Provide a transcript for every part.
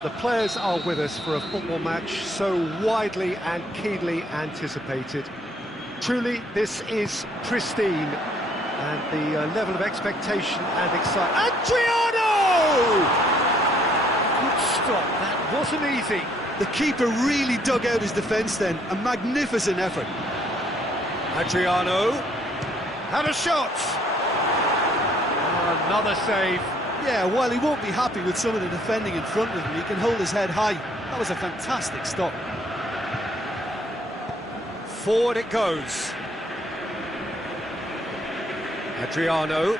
The players are with us for a football match so widely and keenly anticipated. Truly, this is pristine, and the level of expectation and excitement. Adriano! Good stop, that wasn't easy. The keeper really dug out his defence then, a magnificent effort. Adriano had a shot. Another save. Yeah, while he won't be happy with some of the defending in front of him, he can hold his head high. That was a fantastic stop. Forward it goes. Adriano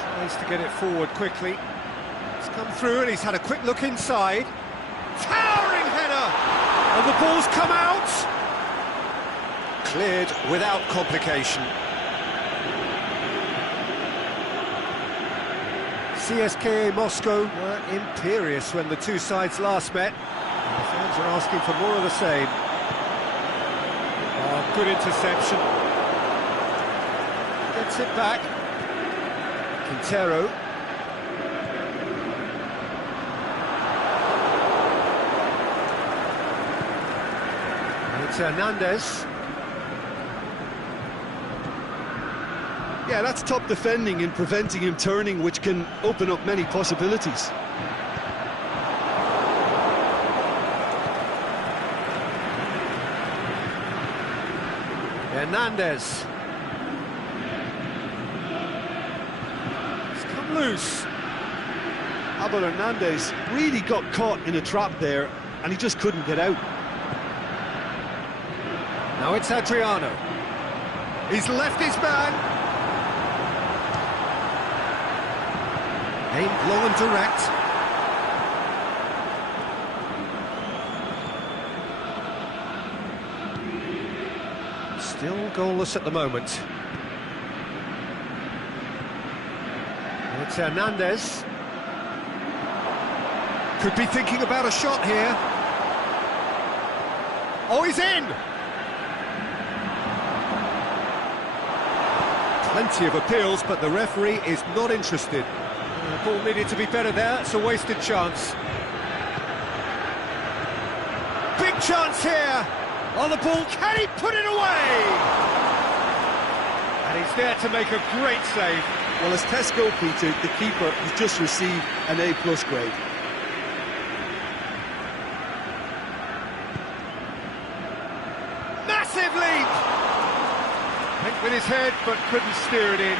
tries to get it forward quickly. It's come through and he's had a quick look inside. Towering header! And the ball's come out! Cleared without complication. CSKA Moscow were imperious when the two sides last met. And the fans are asking for more of the same. Oh, good interception. Gets it back. Quintero. It's Hernandez. Yeah, that's top defending in preventing him turning, which can open up many possibilities. Hernandez. It's come loose. Abel Hernandez really got caught in a trap there, and he just couldn't get out. Now it's Adriano. He's left his man. Aimed low and direct. Still goalless at the moment. It's Hernandez. Could be thinking about a shot here. Oh, he's in! Plenty of appeals, but the referee is not interested. The ball needed to be better there, it's a wasted chance. Big chance here! On the ball, can he put it away? And he's there to make a great save. Well, as test goalkeeper, the keeper has just received an A+ grade. Massive leap! Went with his head, but couldn't steer it in.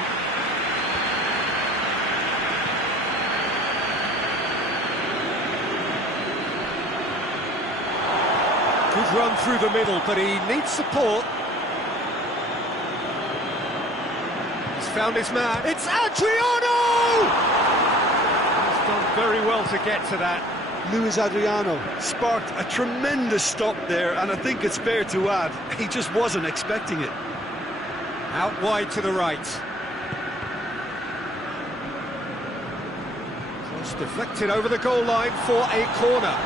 Good run through the middle, but he needs support. He's found his man. It's Adriano! He's done very well to get to that. Luis Adriano sparked a tremendous stop there, and I think it's fair to add, he just wasn't expecting it. Out wide to the right. Cross deflected over the goal line for a corner.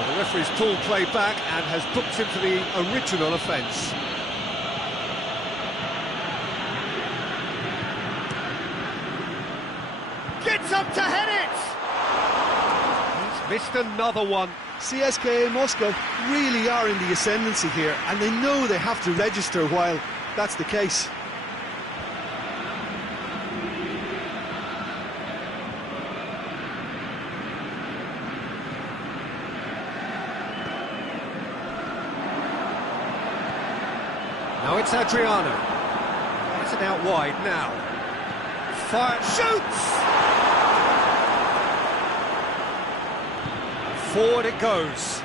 Well, the referee's pulled play back and has booked him for the original offence. Gets up to head it! He's missed another one. CSKA Moscow really are in the ascendancy here, and they know they have to register while that's the case. Now it's Adriano. Gets it out wide now. Fire, shoots! Forward it goes.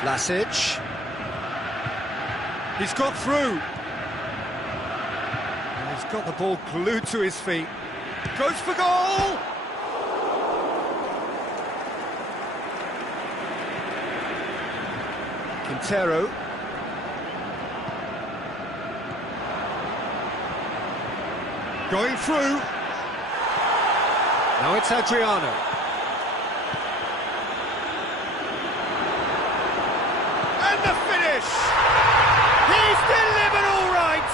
Vlasic. He's got through. And he's got the ball glued to his feet. Goes for goal! Quintero. Going through. Now it's Adriano. And the finish! He's delivered all right!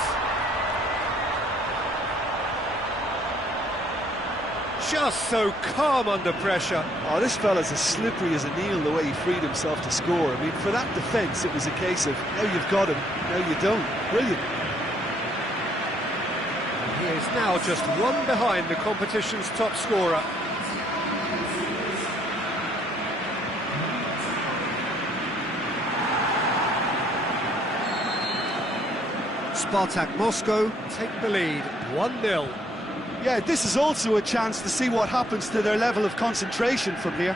just so calm under pressure. Oh, this fella's as slippery as a needle the way he freed himself to score. I mean, for that defence, it was a case of, now you've got him, now you don't. Brilliant. He is now just one behind the competition's top scorer. Spartak Moscow take the lead, 1-0. Yeah, this is also a chance to see what happens to their level of concentration from here.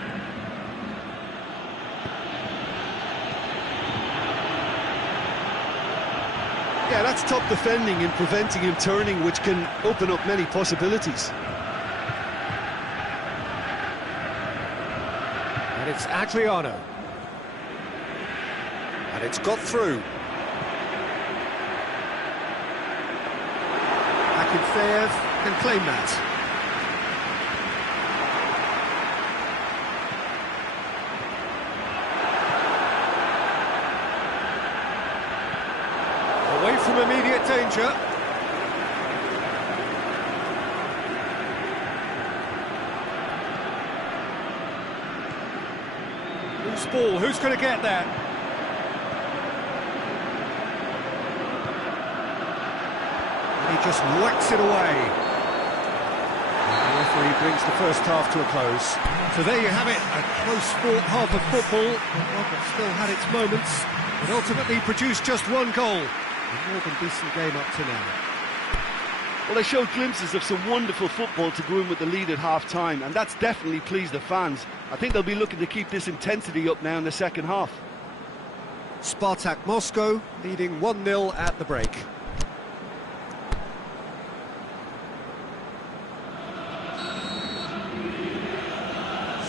Yeah, that's top defending and preventing him turning, which can open up many possibilities. And it's Adriano. And it's got through. Akinfeev can claim that. Away from immediate danger. Loose ball, who's going to get there? He just whacks it away. The referee brings the first half to a close. So there you have it, a close-fought half of football. But still had its moments, but ultimately produced just one goal. A more than decent game up to now. Well, they showed glimpses of some wonderful football to go in with the lead at half-time, and that's definitely pleased the fans. I think they'll be looking to keep this intensity up now in the second half. Spartak Moscow leading 1-0 at the break.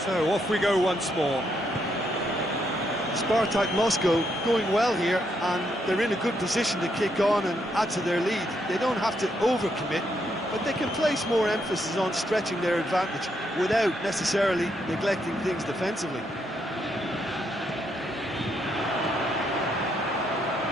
So off we go once more. Spartak Moscow going well here, and they're in a good position to kick on and add to their lead. They don't have to overcommit, but they can place more emphasis on stretching their advantage without necessarily neglecting things defensively.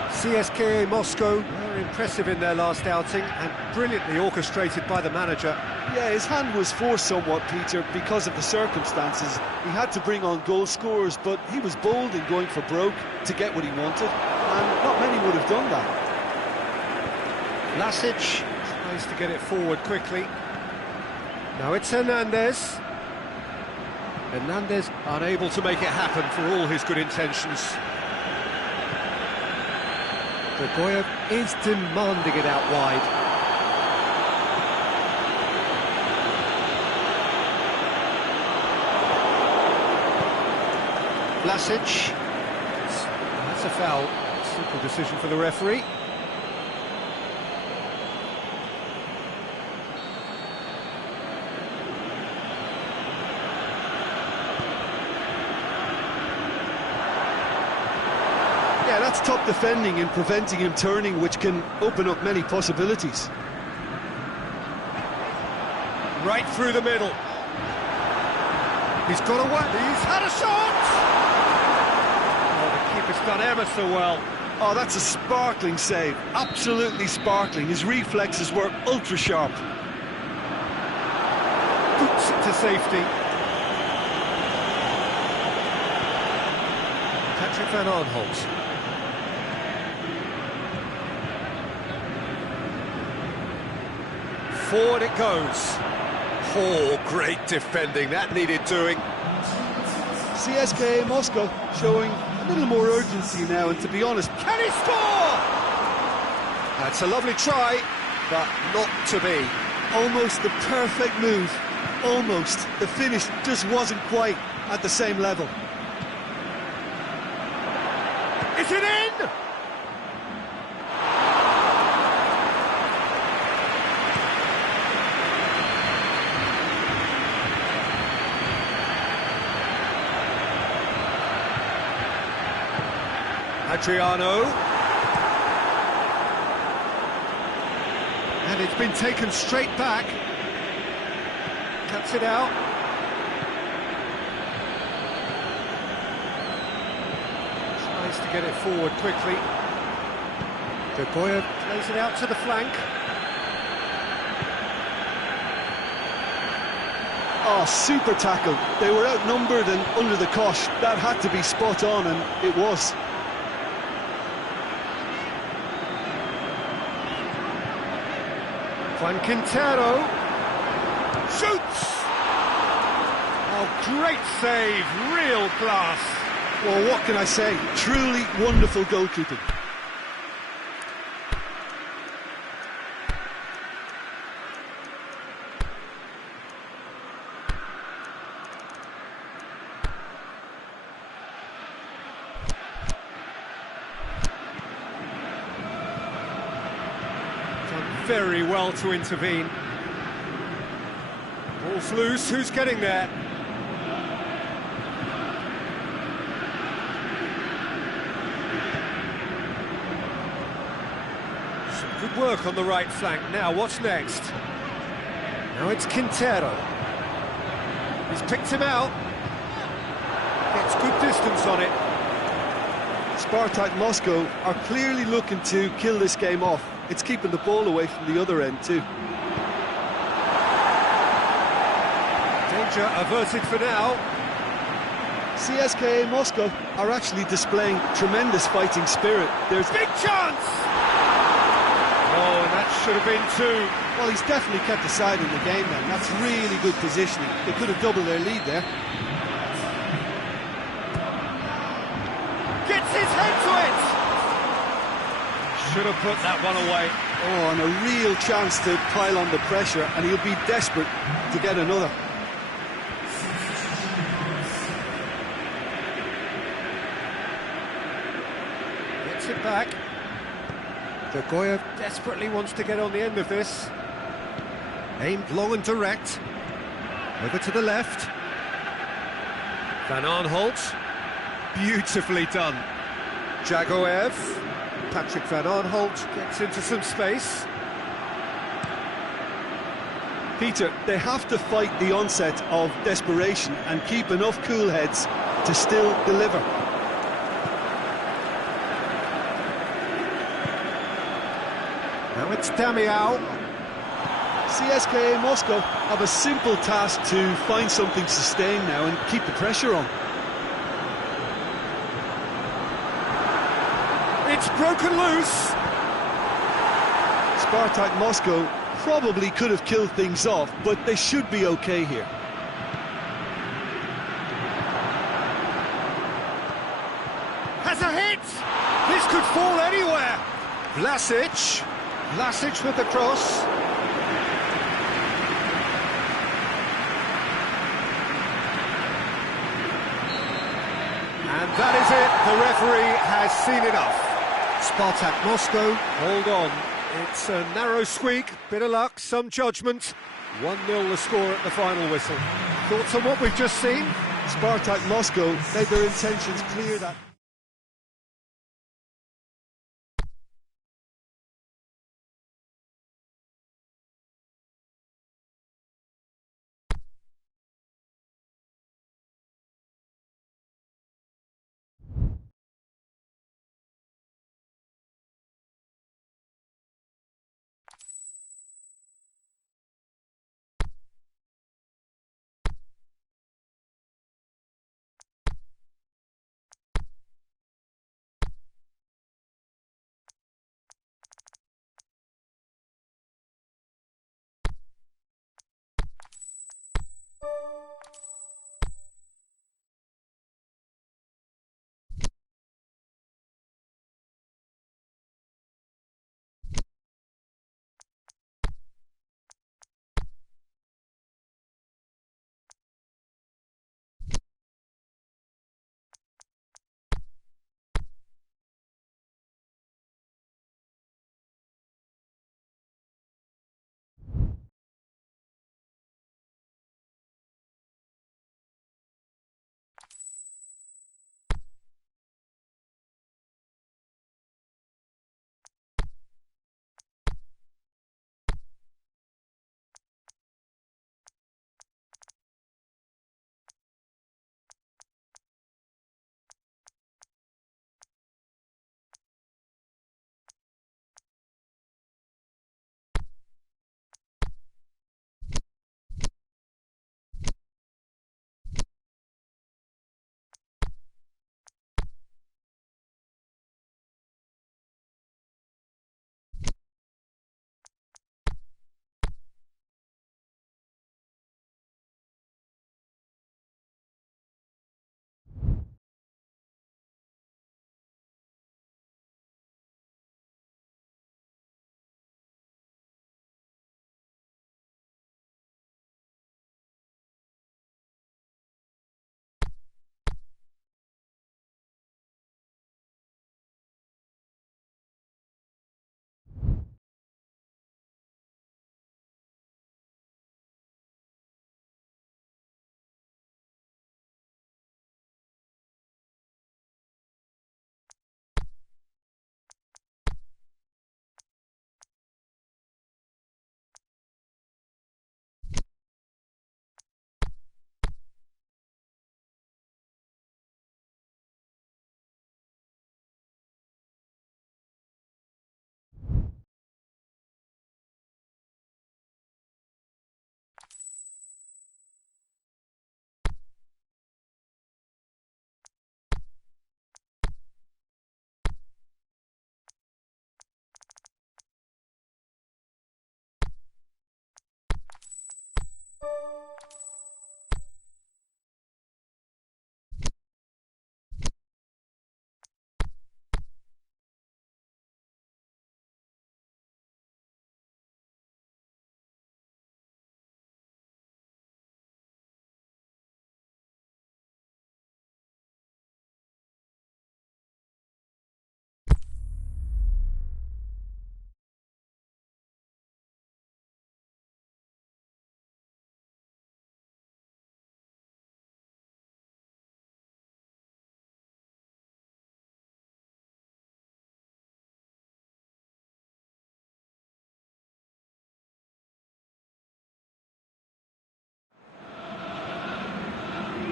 CSKA Moscow were impressive in their last outing and brilliantly orchestrated by the manager. Yeah, his hand was forced somewhat, Peter, because of the circumstances. He had to bring on goal scorers, but he was bold in going for broke to get what he wanted, and not many would have done that. Lasic tries to get it forward quickly. Now it's Hernandez. Hernandez unable to make it happen for all his good intentions. Grigoriev is demanding it out wide. Lasic. That's a foul. Simple decision for the referee. Yeah, that's top defending and preventing him turning, which can open up many possibilities. Right through the middle. He's got away. He's had a shot! Oh, the keeper's done ever so well. Oh, that's a sparkling save. Absolutely sparkling. His reflexes were ultra sharp. Boots it to safety. Patrick van Aanholt. Forward it goes. Oh, great defending. That needed doing. CSKA Moscow showing a little more urgency now, and to be honest, Can he score? That's a lovely try, but not to be. almost the perfect move. Almost. The finish just wasn't quite at the same level. Is it in? Adriano. And it's been taken straight back. Cuts it out. Tries to get it forward quickly. Grigoriev plays it out to the flank. Oh, super tackle. They were outnumbered and under the cosh. That had to be spot on, and it was. Juan Quintero shoots! Oh, great save, real class. Well, what can I say? Truly wonderful goalkeeping. Done very well to intervene. Ball's loose, who's getting there? Good work on the right flank. Now, what's next? Now it's Quintero. He's picked him out. Gets good distance on it. Spartak Moscow are clearly looking to kill this game off. It's keeping the ball away from the other end too. Danger averted for now. CSKA Moscow are actually displaying tremendous fighting spirit. There's big chance! Oh, and that should have been two. Well, he's definitely kept the side in the game then. That's really good positioning. They could have doubled their lead there. Gets his head to it! Should have put that one away. Oh, and a real chance to pile on the pressure, and he'll be desperate to get another. Gets it back. Gogoyev desperately wants to get on the end of this. Aimed long and direct. Over to the left. Van Aanholt. Beautifully done. Jagoev. Patrick Van Aanholt gets into some space. Peter, they have to fight the onset of desperation and keep enough cool heads to still deliver. Now it's Damiao. CSKA Moscow have a simple task to find something to sustain now and keep the pressure on. It's broken loose. Spartak Moscow probably could have killed things off, but they should be okay here. Has a hit! This could fall anywhere! Vlasic with the cross. And that is it, the referee has seen enough. Spartak Moscow, hold on. It's a narrow squeak, bit of luck, some judgment. 1-0 the score at the final whistle. Thoughts on what we've just seen? Spartak Moscow made their intentions clear that...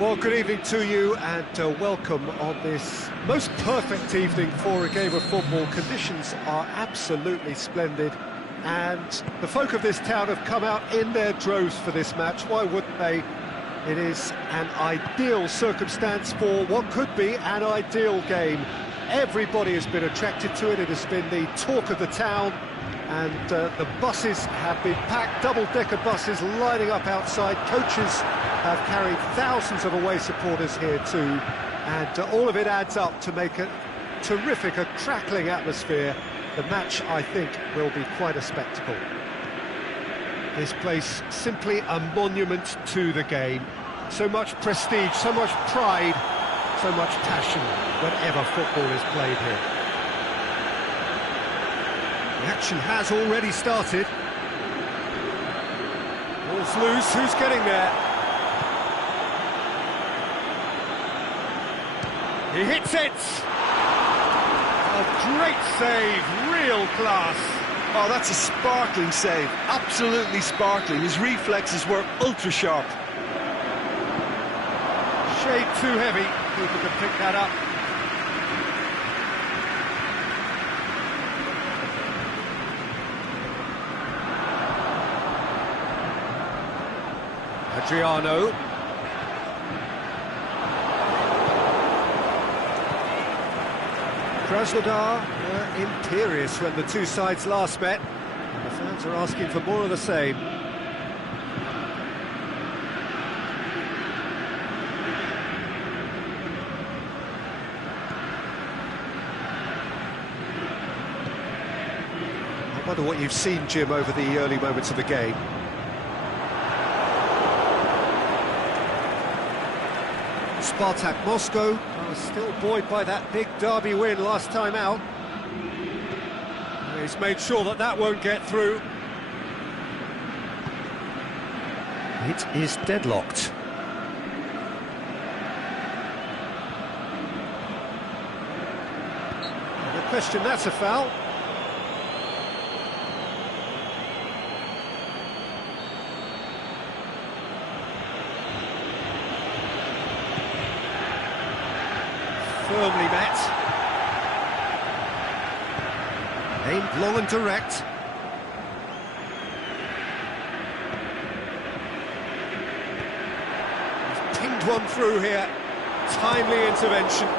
Well, good evening to you and welcome on this most perfect evening for a game of football. Conditions are absolutely splendid and the folk of this town have come out in their droves for this match. Why wouldn't they? It is an ideal circumstance for what could be an ideal game. Everybody has been attracted to it. It has been the talk of the town, and the buses have been packed, double-decker buses lining up outside. Coaches have carried thousands of away supporters here too, and all of it adds up to make a terrific, a crackling atmosphere. The match, I think, will be quite a spectacle. This place simply a monument to the game. So much prestige, so much pride, so much passion whenever football is played here. The action has already started. Ball's loose, who's getting there? He hits it! A great save, real class. Oh, that's a sparkling save, absolutely sparkling. His reflexes were ultra-sharp. Shade too heavy, people can pick that up. Adriano. Krasnodar were imperious when the two sides last met. The fans are asking for more of the same. I wonder what you've seen, Jim, over the early moments of the game. Spartak Moscow are still buoyed by that big derby win last time out. He's made sure that that won't get through. It is deadlocked. No question, that's a foul. Firmly met. Aimed long and direct. He's pinged one through here. Timely intervention.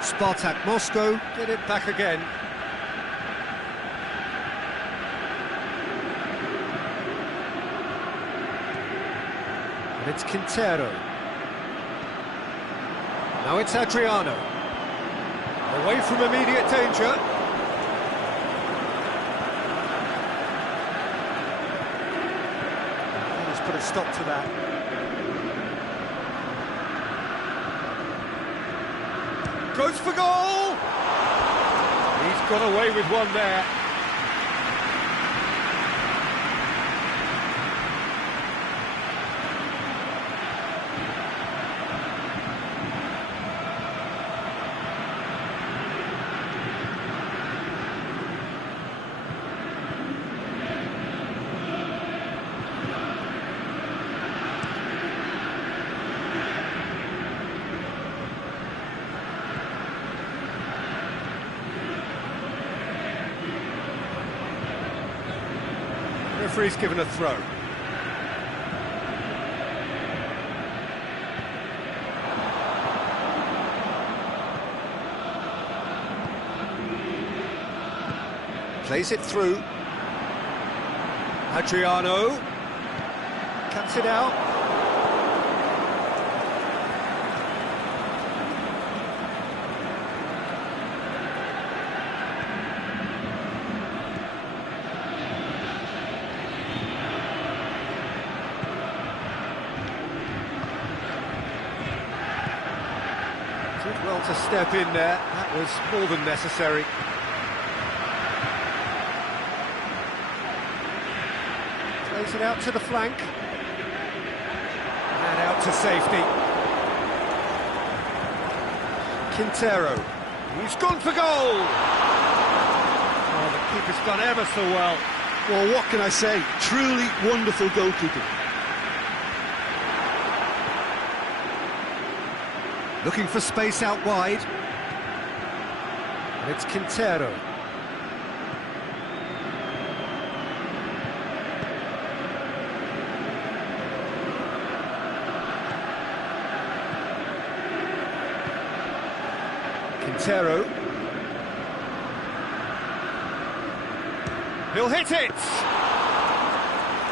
Spartak Moscow get it back again. It's Quintero. Now it's Adriano. Away from immediate danger. Let's put a stop to that. Goes for goal! He's got away with one there. Referee's given a throw. Plays it through. Adriano cuts it out. Did well to step in there. That was more than necessary. Plays it out to the flank. And out to safety. Quintero. He's gone for goal! Oh, the keeper's done ever so well. Well, what can I say? Truly wonderful goalkeeping. Looking for space out wide. And it's Quintero. Quintero. He'll hit it!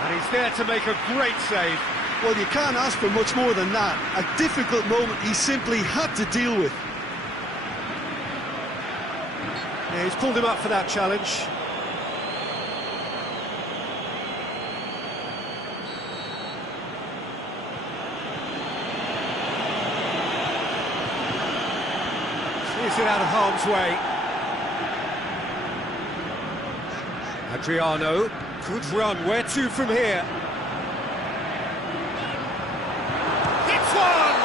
And he's there to make a great save. Well, you can't ask for much more than that. A difficult moment he simply had to deal with. Yeah, he's pulled him up for that challenge. Clears it out of harm's way. Adriano, good run, where to from here? It's one!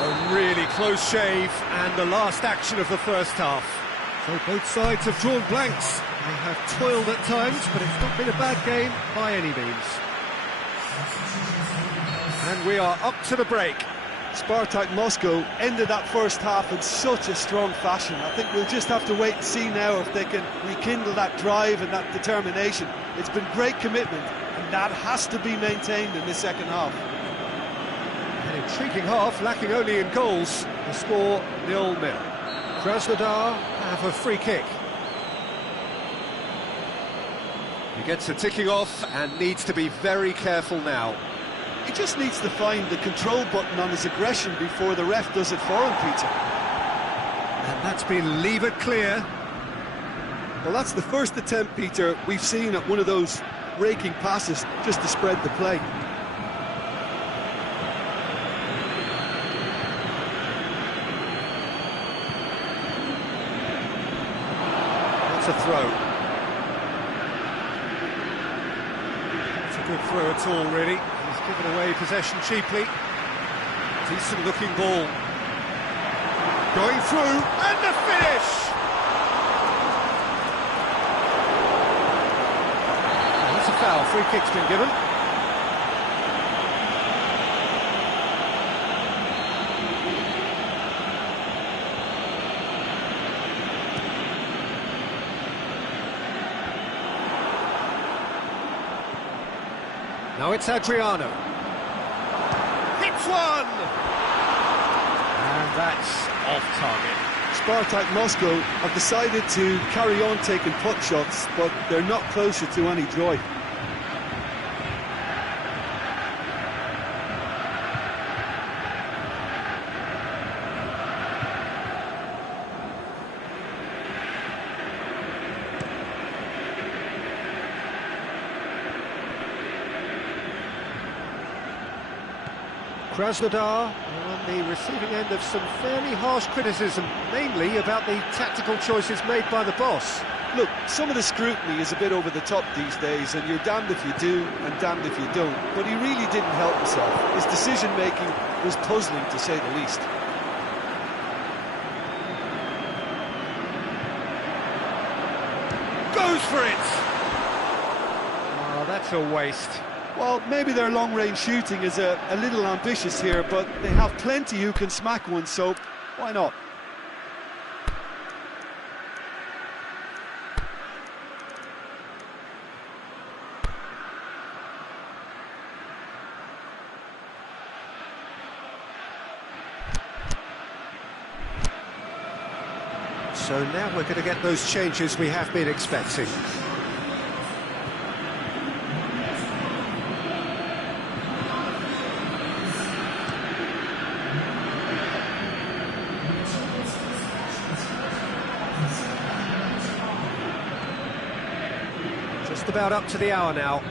A really close shave, and the last action of the first half. So both sides have drawn blanks. They have toiled at times, but it's not been a bad game by any means. And we are up to the break. Spartak Moscow ended that first half in such a strong fashion. I think we'll just have to wait and see now if they can rekindle that drive and that determination. It's been great commitment, and that has to be maintained in the second half. An intriguing half, lacking only in goals. The score 0-0. Krasnodar have a free kick. He gets a ticking off and needs to be very careful now. He just needs to find the control button on his aggression before the ref does it for him, Peter. And that's been levered clear. Well, that's the first attempt, Peter, we've seen at one of those raking passes just to spread the play. That's a throw. It's a good throw at all, really. He's given away possession cheaply. Decent looking ball. Going through, and the finish! That's a foul, free kick's been given. Now it's Adriano. Hits one! And that's off target. Spartak Moscow have decided to carry on taking puck shots, but they're not closer to any joy. Krasnodar are on the receiving end of some fairly harsh criticism, mainly about the tactical choices made by the boss. Look, some of the scrutiny is a bit over the top these days, and you're damned if you do and damned if you don't. But he really didn't help himself. His decision-making was puzzling, to say the least. Goes for it! Oh, that's a waste. Well, maybe their long-range shooting is a little ambitious here, but they have plenty who can smack one, so why not? So now we're going to get those changes we have been expecting. Just about up to the hour now.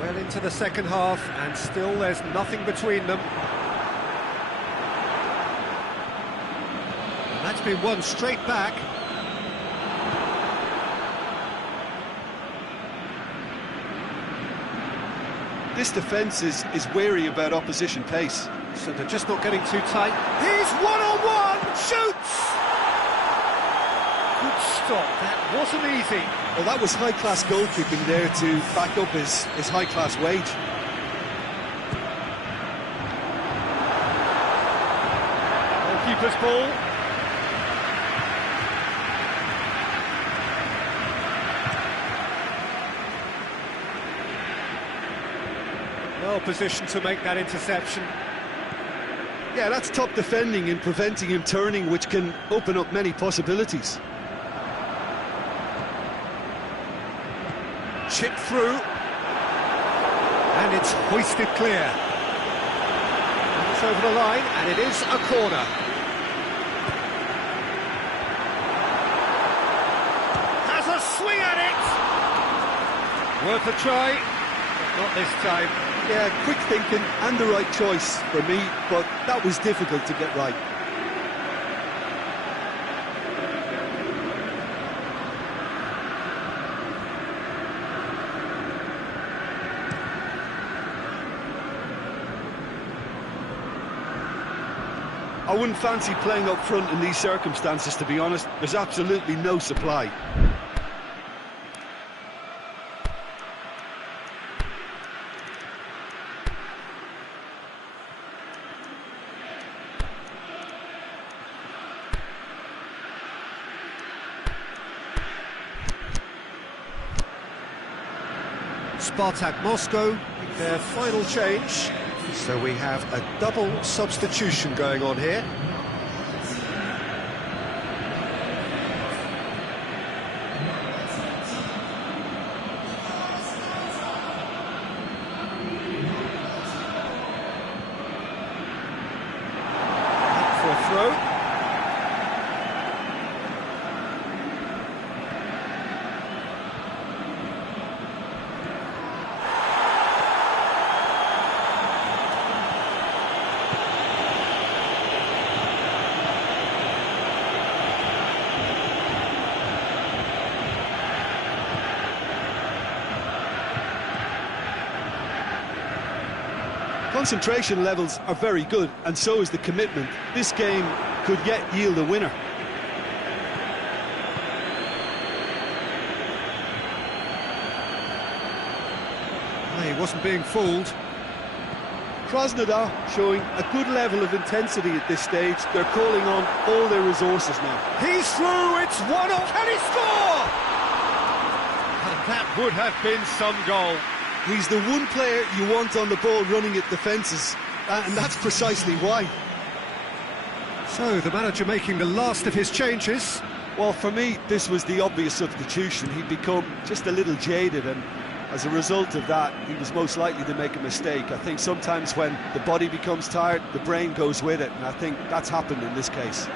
Well into the second half, and still there's nothing between them. And that's been won straight back. This defence is wary about opposition pace. So they're just not getting too tight. He's one-on-one! Shoots! Good stop. That wasn't easy. Well, that was high-class goalkeeping there to back up his high-class wage. Goalkeeper's ball. Well positioned to make that interception. Yeah, that's top defending and preventing him turning, which can open up many possibilities. Chip through. And it's hoisted clear. And it's over the line, and it is a corner. Has a swing at it! Worth a try, but not this time. Yeah, quick thinking and the right choice for me, but that was difficult to get right. I wouldn't fancy playing up front in these circumstances, to be honest. There's absolutely no supply. Spartak Moscow, their final change. So we have a double substitution going on here. Up for a throw. Concentration levels are very good, and so is the commitment. This game could yet yield a winner. He wasn't being fooled. Krasnodar showing a good level of intensity at this stage. They're calling on all their resources now. He's through, it's 1-0. Can he score? And that would have been some goal. He's the one player you want on the ball running at defences, and that's precisely why. So, the manager making the last of his changes. Well, for me, this was the obvious substitution. He'd become just a little jaded, and as a result of that, he was most likely to make a mistake. I think sometimes when the body becomes tired, the brain goes with it, and I think that's happened in this case.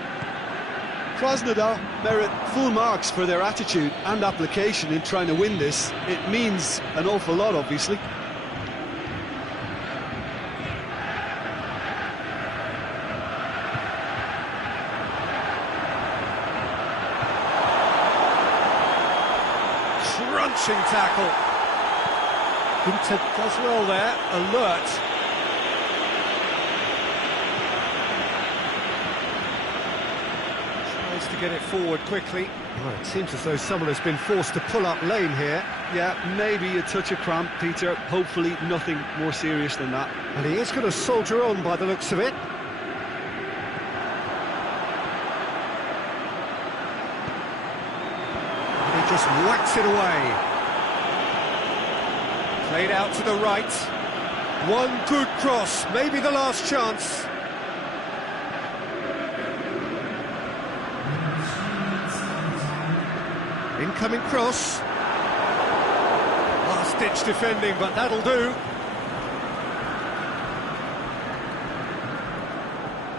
Krasnodar merit full marks for their attitude and application in trying to win this. It means an awful lot, obviously. Crunching tackle. Inter does well there, alert. To get it forward quickly. Well, it seems as though someone has been forced to pull up lane here. Yeah, maybe a touch of cramp, Peter. Hopefully nothing more serious than that. And he is going to soldier on by the looks of it. And he just whacks it away. Played out to the right. One good cross, maybe the last chance. Incoming cross. Last-ditch defending, but that'll do.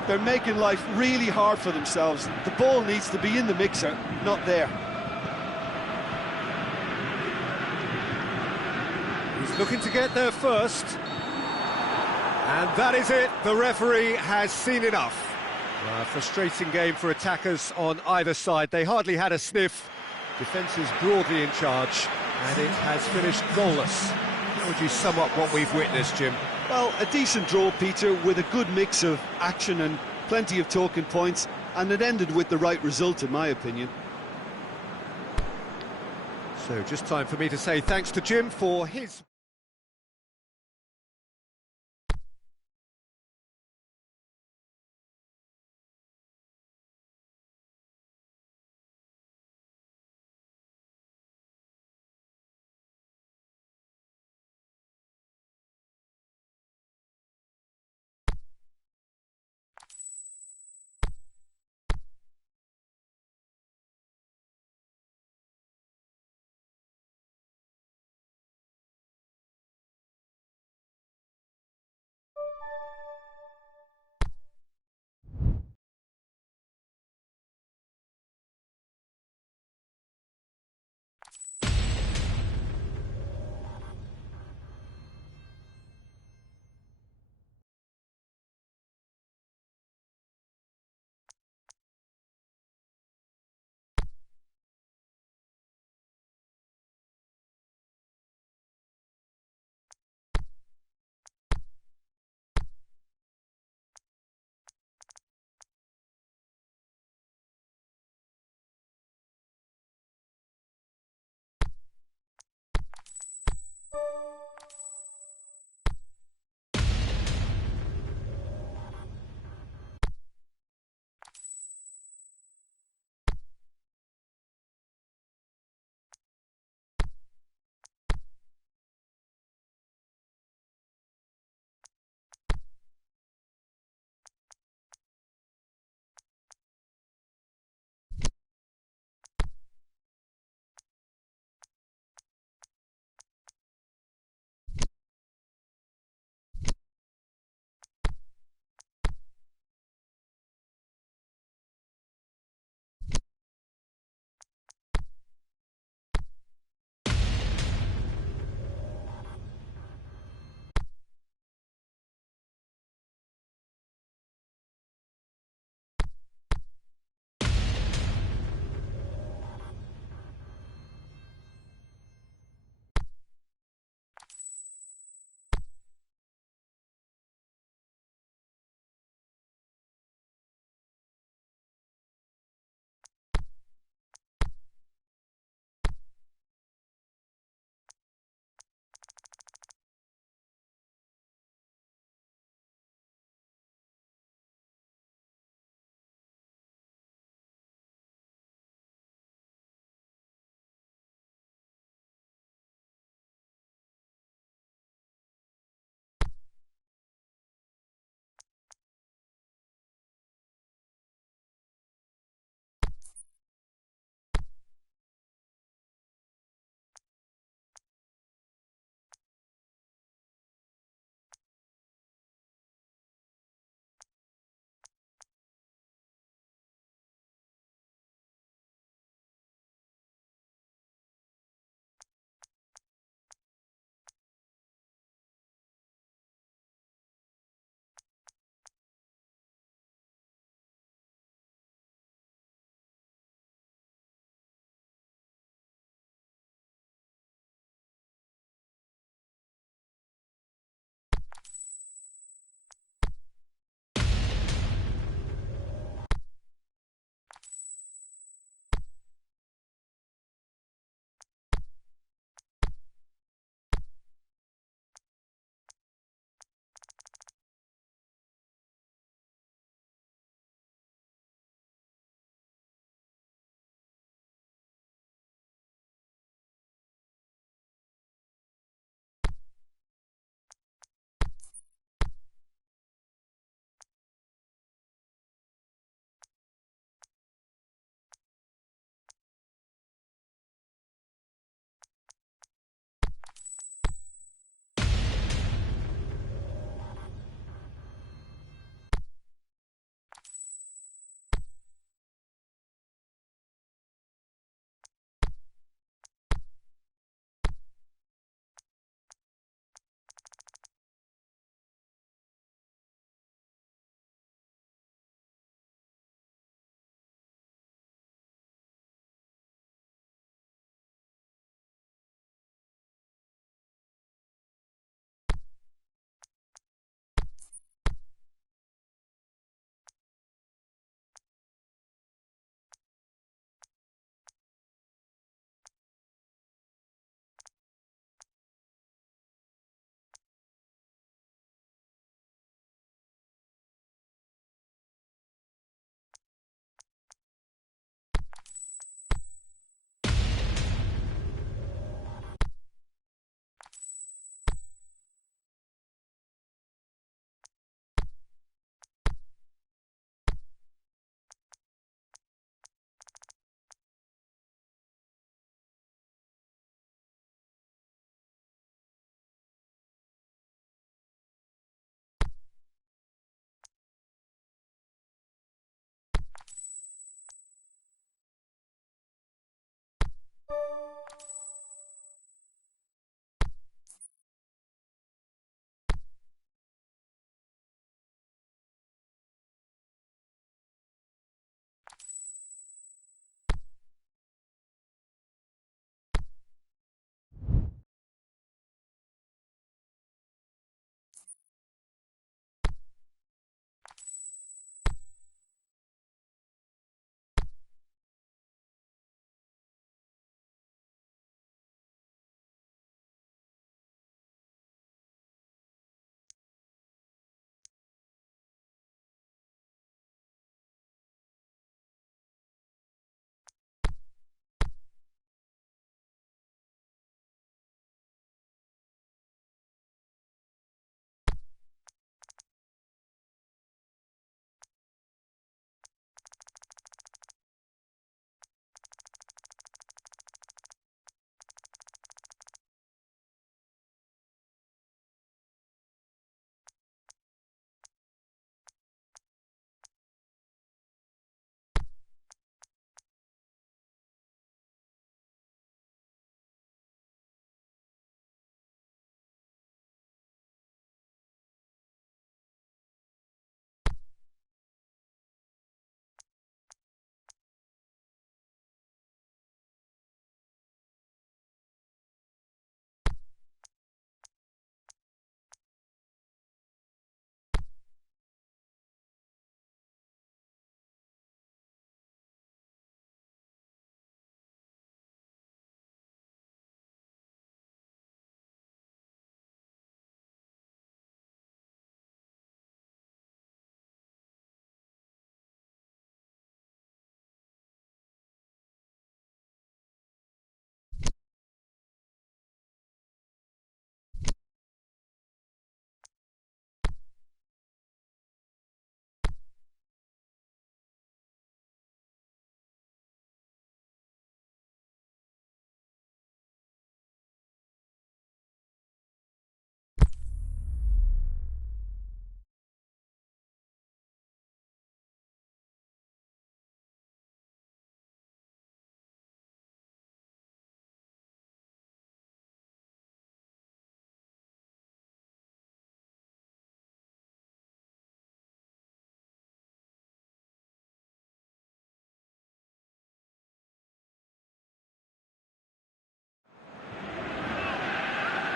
They're making life really hard for themselves. The ball needs to be in the mixer, not there. He's looking to get there first. And that is it. The referee has seen enough. A frustrating game for attackers on either side. They hardly had a sniff. Defence is broadly in charge, and it has finished goalless. How would you sum up what we've witnessed, Jim? Well, a decent draw, Peter, with a good mix of action and plenty of talking points, and it ended with the right result, in my opinion. So just time for me to say thanks to Jim for his...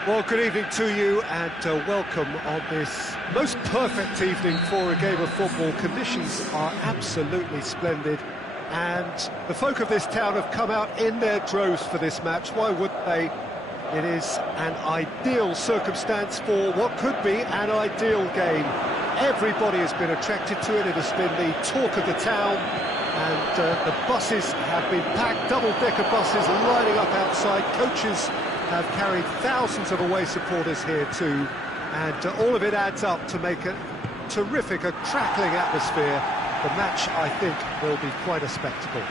Well, good evening to you and welcome on this most perfect evening for a game of football. Conditions are absolutely splendid and the folk of this town have come out in their droves for this match. Why wouldn't they? It is an ideal circumstance for what could be an ideal game. Everybody has been attracted to it. It has been the talk of the town and the buses have been packed, double-decker buses lining up outside. Coaches have carried thousands of away supporters here too, and all of it adds up to make a terrific, a crackling atmosphere. The match, I think, will be quite a spectacle.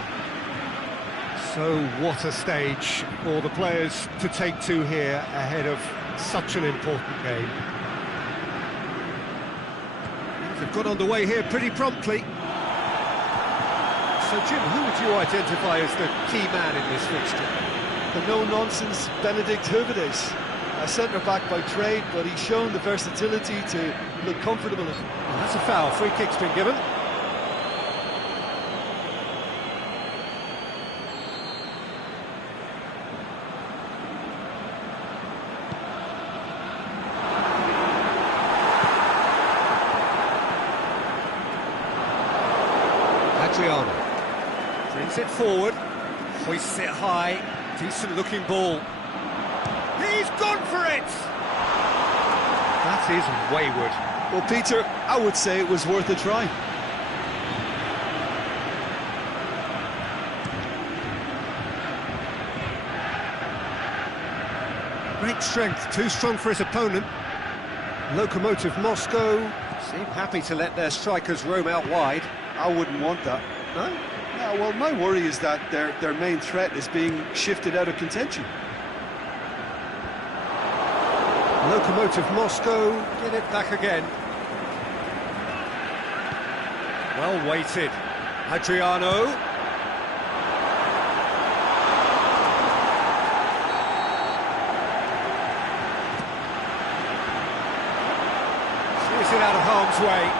So what a stage for the players to take to here ahead of such an important game. They've got underway here pretty promptly. So Jim, who would you identify as the key man in this fixture? The no-nonsense Benedict Hövedes, a centre-back by trade, but he's shown the versatility to look comfortable in it. Well, that's a foul. Free kick's been given. Adriano brings it forward, hoists it high. Decent-looking ball. He's gone for it! That is wayward. Well, Peter, I would say it was worth a try. Great strength, too strong for his opponent. Lokomotiv Moscow seem happy to let their strikers roam out wide. I wouldn't want that. No? Yeah, well, my worry is that their main threat is being shifted out of contention. Lokomotiv Moscow get it back again. Well weighted. Adriano. Sees it out of harm's way.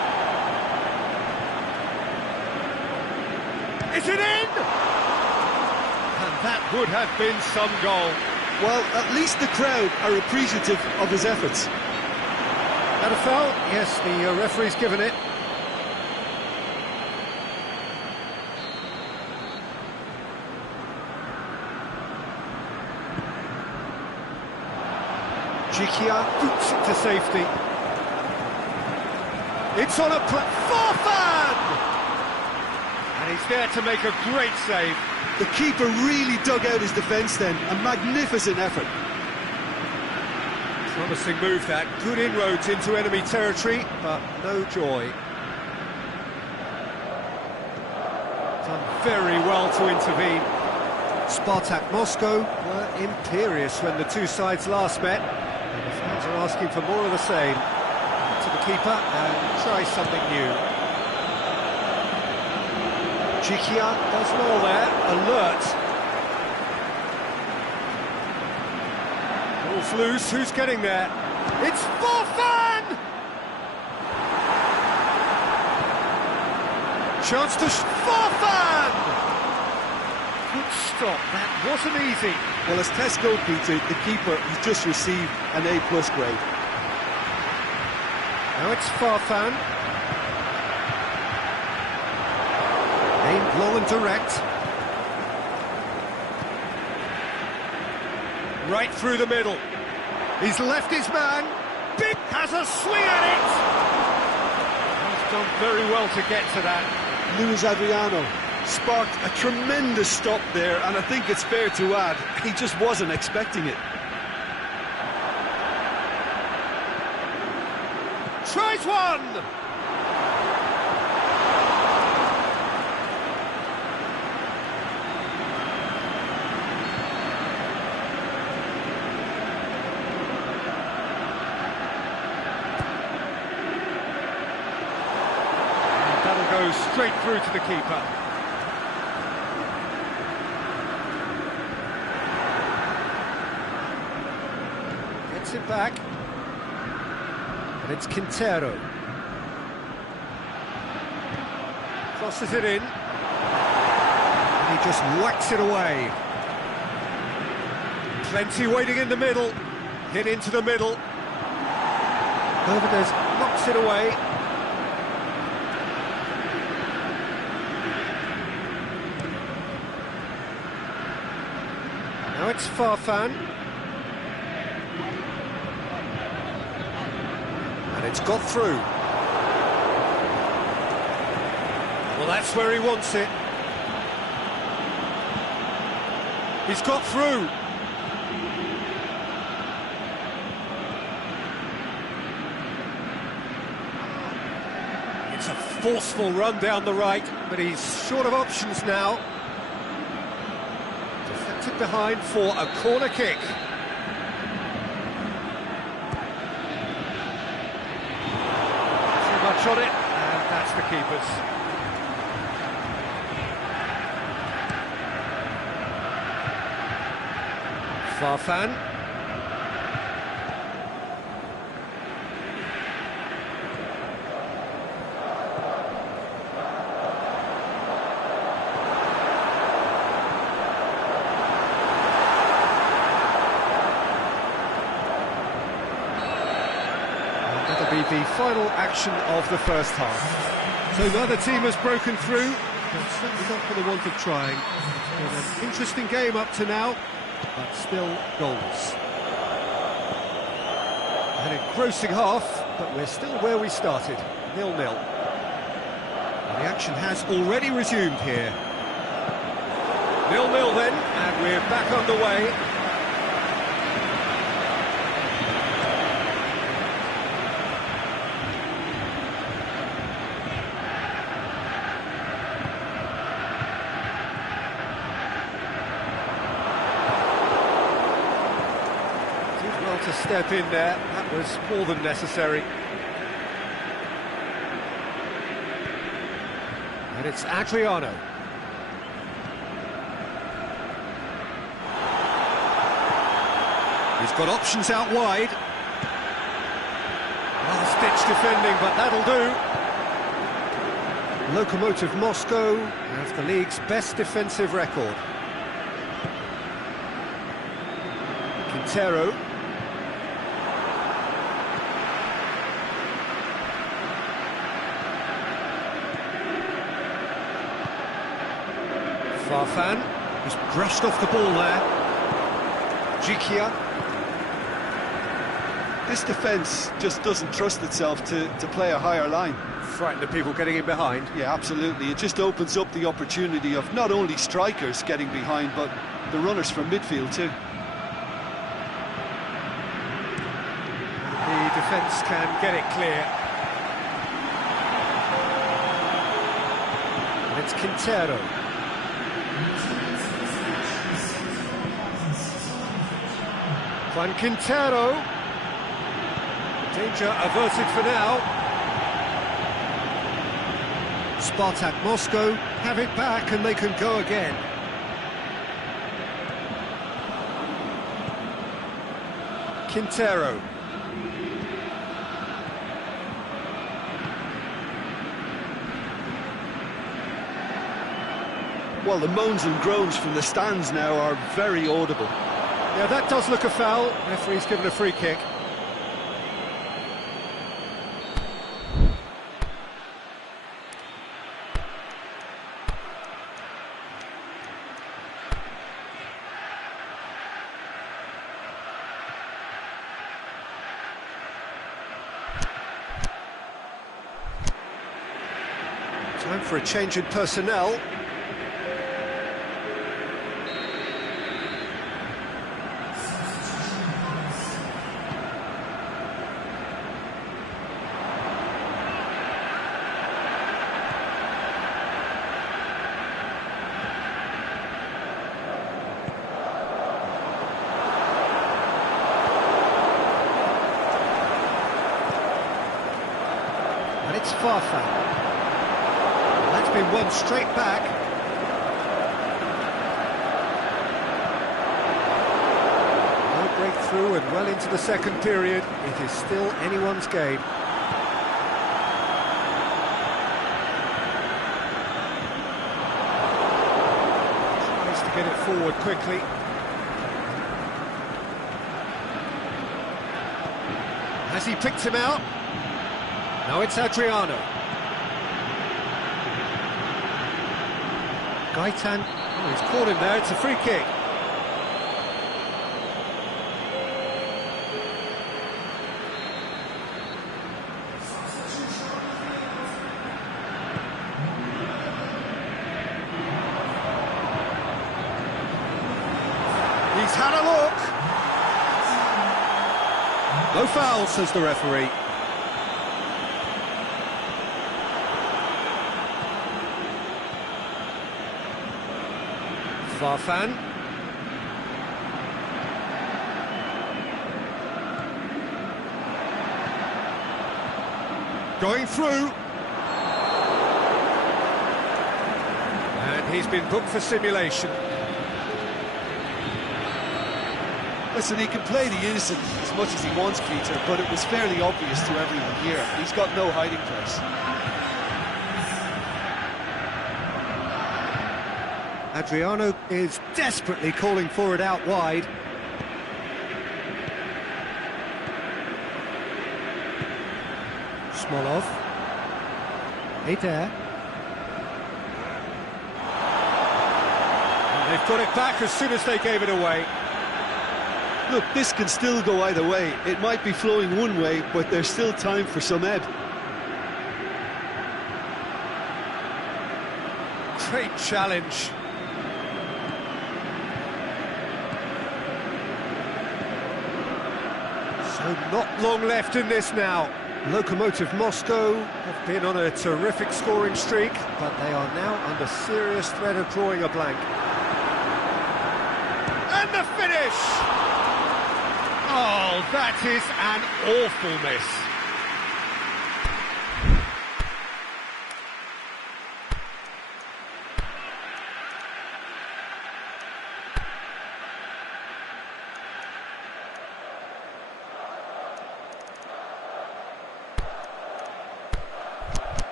Is it in? And that would have been some goal. Well, at least the crowd are appreciative of his efforts. That a foul? Yes, the referee's given it. Jikia boots it to safety. It's on a Forfan! And he's there to make a great save. The keeper really dug out his defence then. A magnificent effort. Promising move that. Good inroads into enemy territory, but no joy. Done very well to intervene. Spartak Moscow were imperious when the two sides last met. And the fans are asking for more of the same. To the keeper and try something new. Jikia does well there, alert. Ball's loose, who's getting there? It's Forfan! Chance to Forfan! Good stop, that wasn't easy. Well, as tests go, Peter, the keeper has just received an A+ grade. Now it's Forfan. Aimed low and direct. Right through the middle. He's left his man. Big has a swing at it. He's done very well to get to that. Luis Adriano sparked a tremendous stop there, and I think it's fair to add, he just wasn't expecting it. Tries one! Goes straight through to the keeper. Gets it back. And it's Quintero. Crosses it in. And he just whacks it away. Plenty waiting in the middle. Hit into the middle. Overdes knocks it away. Now it's Farfan. And it's got through. Well, that's where he wants it. He's got through. It's a forceful run down the right, but he's short of options now. Deflected behind for a corner kick. Too much on it, and that's the keeper's. Farfan. That'll be the final action of the first half. So the other team has broken through, but certainly not for the want of trying. It's been an interesting game up to now, but still goals. An engrossing half, but we're still where we started, 0-0. The action has already resumed here. 0-0 then, and we're back underway. To step in there, that was more than necessary. And it's Adriano. He's got options out wide. Last-ditch defending, but that'll do. Lokomotiv Moscow have the league's best defensive record. Quintero. Farfan, he's brushed off the ball there. Jikia. This defence just doesn't trust itself to play a higher line. Frightened of people getting in behind. Yeah, absolutely. It just opens up the opportunity of not only strikers getting behind, but the runners from midfield too. The defence can get it clear. And it's Quintero. Juan Quintero. Danger averted for now. Spartak Moscow have it back and they can go again. Quintero. Well, the moans and groans from the stands now are very audible. Yeah, that does look a foul. Referee's given a free kick. Time for a change in personnel. And it's Farfan. That's been won straight back. No breakthrough and well into the second period. It is still anyone's game. Tries to get it forward quickly. Has he picked him out? No, it's Adriano. Gaitan, oh, he's caught him there, it's a free kick. He's had a look. No foul, says the referee. Farfan. Going through. And he's been booked for simulation. Listen, he can play the innocent as much as he wants, Peter, but it was fairly obvious to everyone here. He's got no hiding place. Adriano is desperately calling for it out wide. Smolov. Adair. And they've got it back as soon as they gave it away. Look, this can still go either way. It might be flowing one way, but there's still time for some ebb. Great challenge. So not long left in this now. Lokomotiv Moscow have been on a terrific scoring streak, but they are now under serious threat of drawing a blank. And the finish! Oh, that is an awful miss.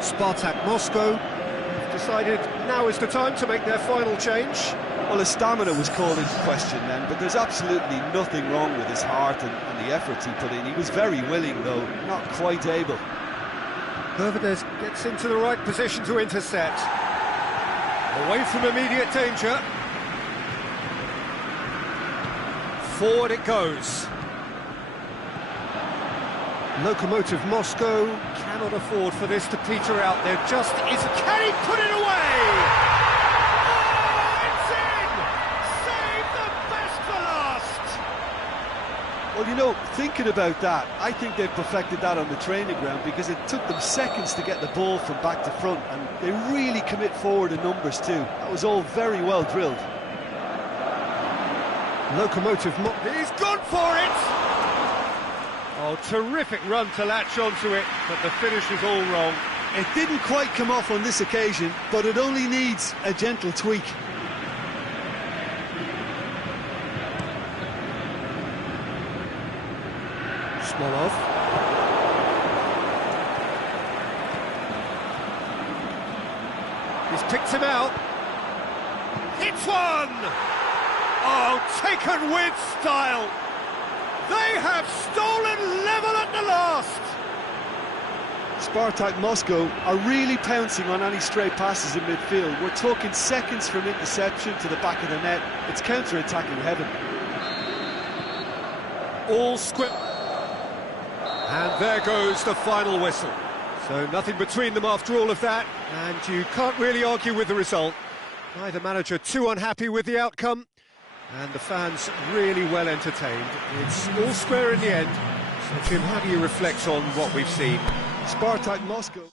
Spartak Moscow have decided now is the time to make their final change. Well, his stamina was called into question then, but there's absolutely nothing wrong with his heart and the efforts he put in. He was very willing, though, not quite able. Hervedez gets into the right position to intercept. Away from immediate danger. Forward it goes. Lokomotiv Moscow cannot afford for this to peter out. There just isn't. Can he put it away? Oh, it's in! Save the best for last! Well, you know, thinking about that, I think they've perfected that on the training ground because it took them seconds to get the ball from back to front, and they really commit forward in numbers too. That was all very well drilled. Lokomotiv he's gone for it! Oh, terrific run to latch onto it, but the finish is all wrong. It didn't quite come off on this occasion, but it only needs a gentle tweak. Smolov. He's picked him out. Hits one! Oh, taken with style! They have stolen level at the last! Spartak Moscow are really pouncing on any stray passes in midfield. We're talking seconds from interception to the back of the net. It's counter-attacking heaven. All square. And there goes the final whistle. So nothing between them after all of that, and you can't really argue with the result. Neither manager too unhappy with the outcome, and the fans really well entertained. It's all square in the end. So Jim, how do you reflect on what we've seen? Spartak Moscow.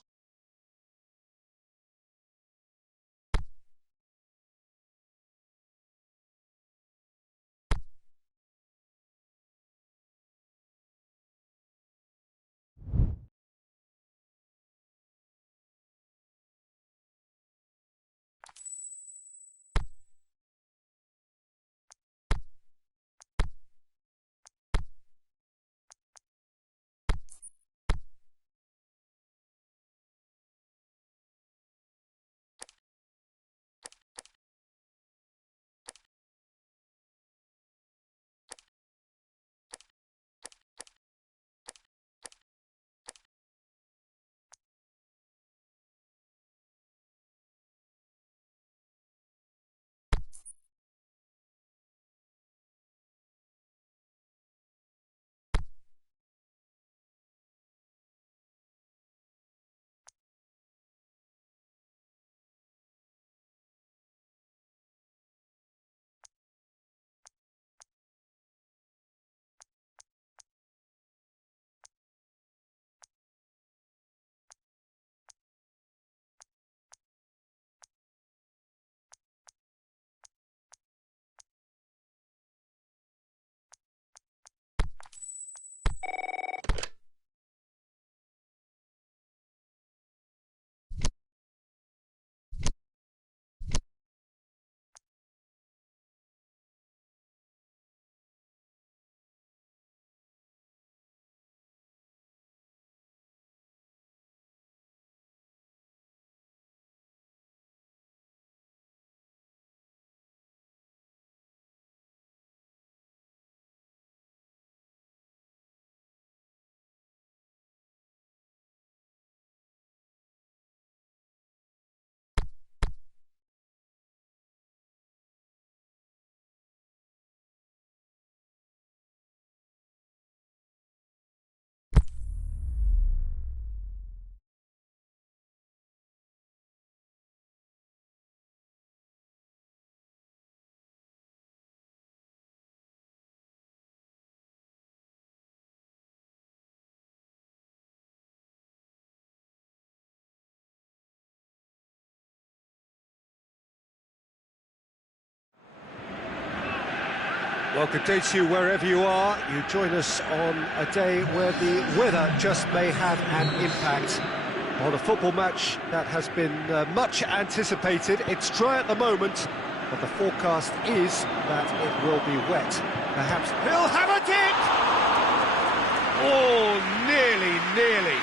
Well, good day to you wherever you are. You join us on a day where the weather just may have an impact on a football match that has been much anticipated. It's dry at the moment, but the forecast is that it will be wet. Perhaps he'll have a dip! Oh, nearly.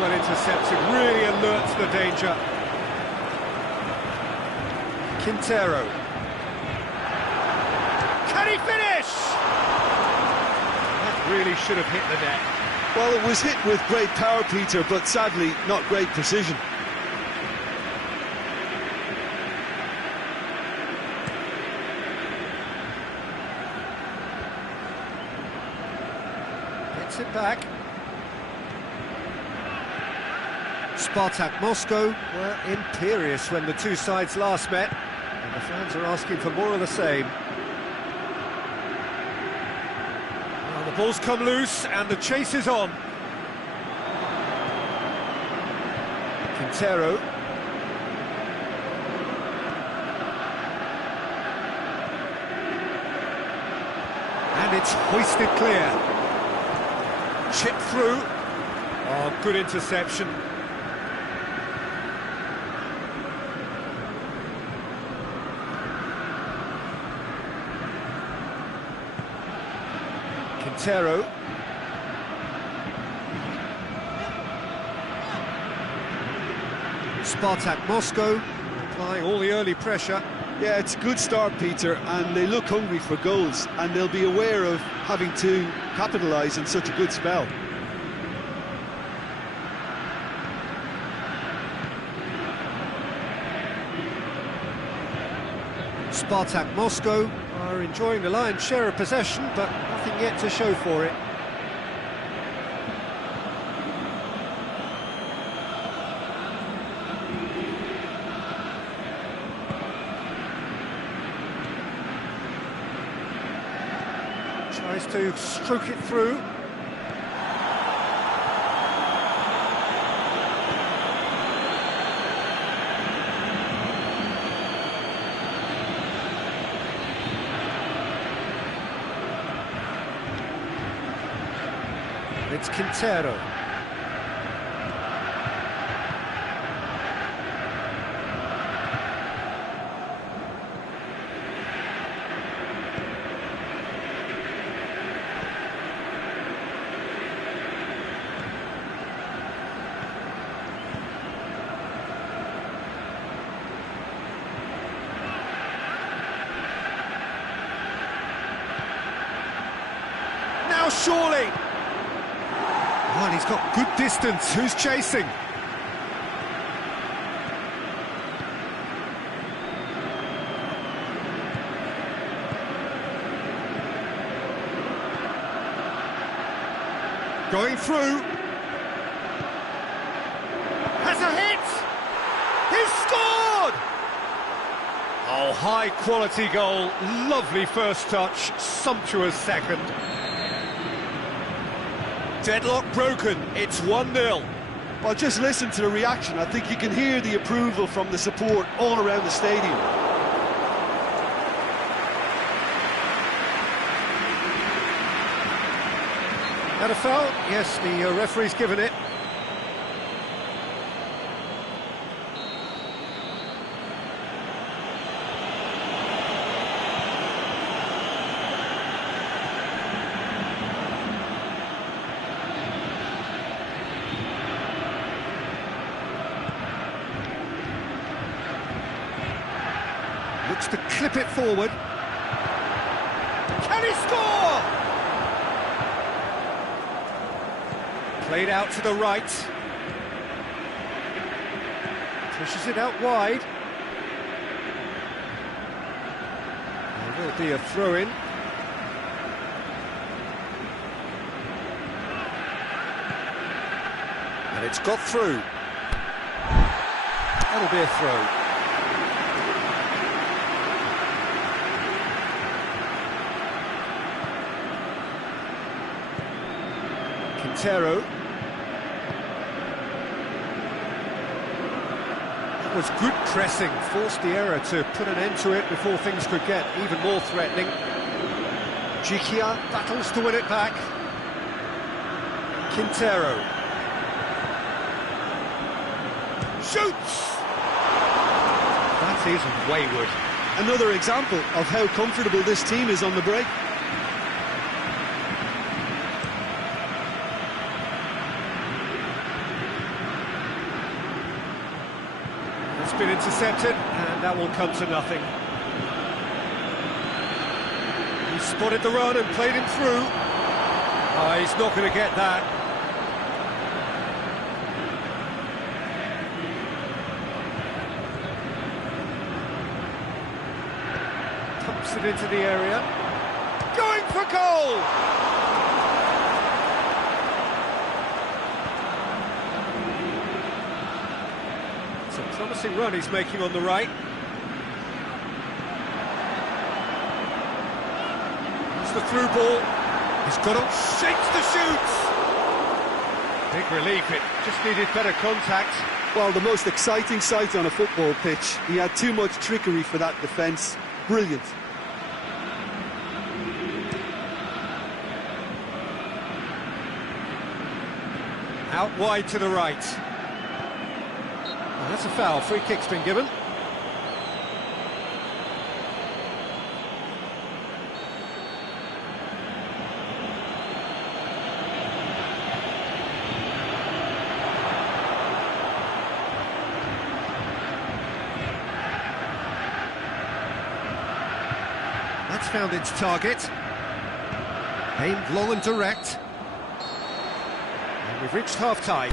Well intercepted, really alerts the danger. Quintero. Can he finish? That really should have hit the net. Well, it was hit with great power, Peter, but sadly not great precision. Gets it back. Spartak Moscow were imperious when the two sides last met, and the fans are asking for more of the same. Now the ball's come loose and the chase is on. Quintero. And it's hoisted clear. Chip through. Oh, good interception. Quintero. Spartak Moscow applying all the early pressure. Yeah, it's a good start, Peter, and they look hungry for goals, and they'll be aware of having to capitalise on such a good spell. Spartak Moscow are enjoying the lion's share of possession, but nothing yet to show for it. Tries to stroke it through. It's Quintero. Now surely. Well, he's got good distance. Who's chasing? Going through. Has a hit! He's scored! Oh, high-quality goal. Lovely first touch. Sumptuous second. Deadlock broken, it's 1-0. Well, just listen to the reaction. I think you can hear the approval from the support all around the stadium. Had a foul? Yes, the referee's given it. Looks to clip it forward. Can he score? Played out to the right. Pushes it out wide. There will be a throw-in. And it's got through. That'll be a throw. Quintero. That was good pressing, forced the error to put an end to it before things could get even more threatening. Jikia battles to win it back. Quintero. Shoots! That is wayward. Another example of how comfortable this team is on the break. It's been intercepted, and that will come to nothing. He spotted the run and played him through. Oh, he's not going to get that. Pumps it into the area. Going for goal! It's a promising run he's making on the right. It's the through ball. He's got it, shakes the shoots! Big relief, it just needed better contact. Well, the most exciting sight on a football pitch. He had too much trickery for that defence. Brilliant. Out wide to the right. Well, that's a foul, free kick's been given. That's found its target. Aimed long and direct. And we've reached half-time.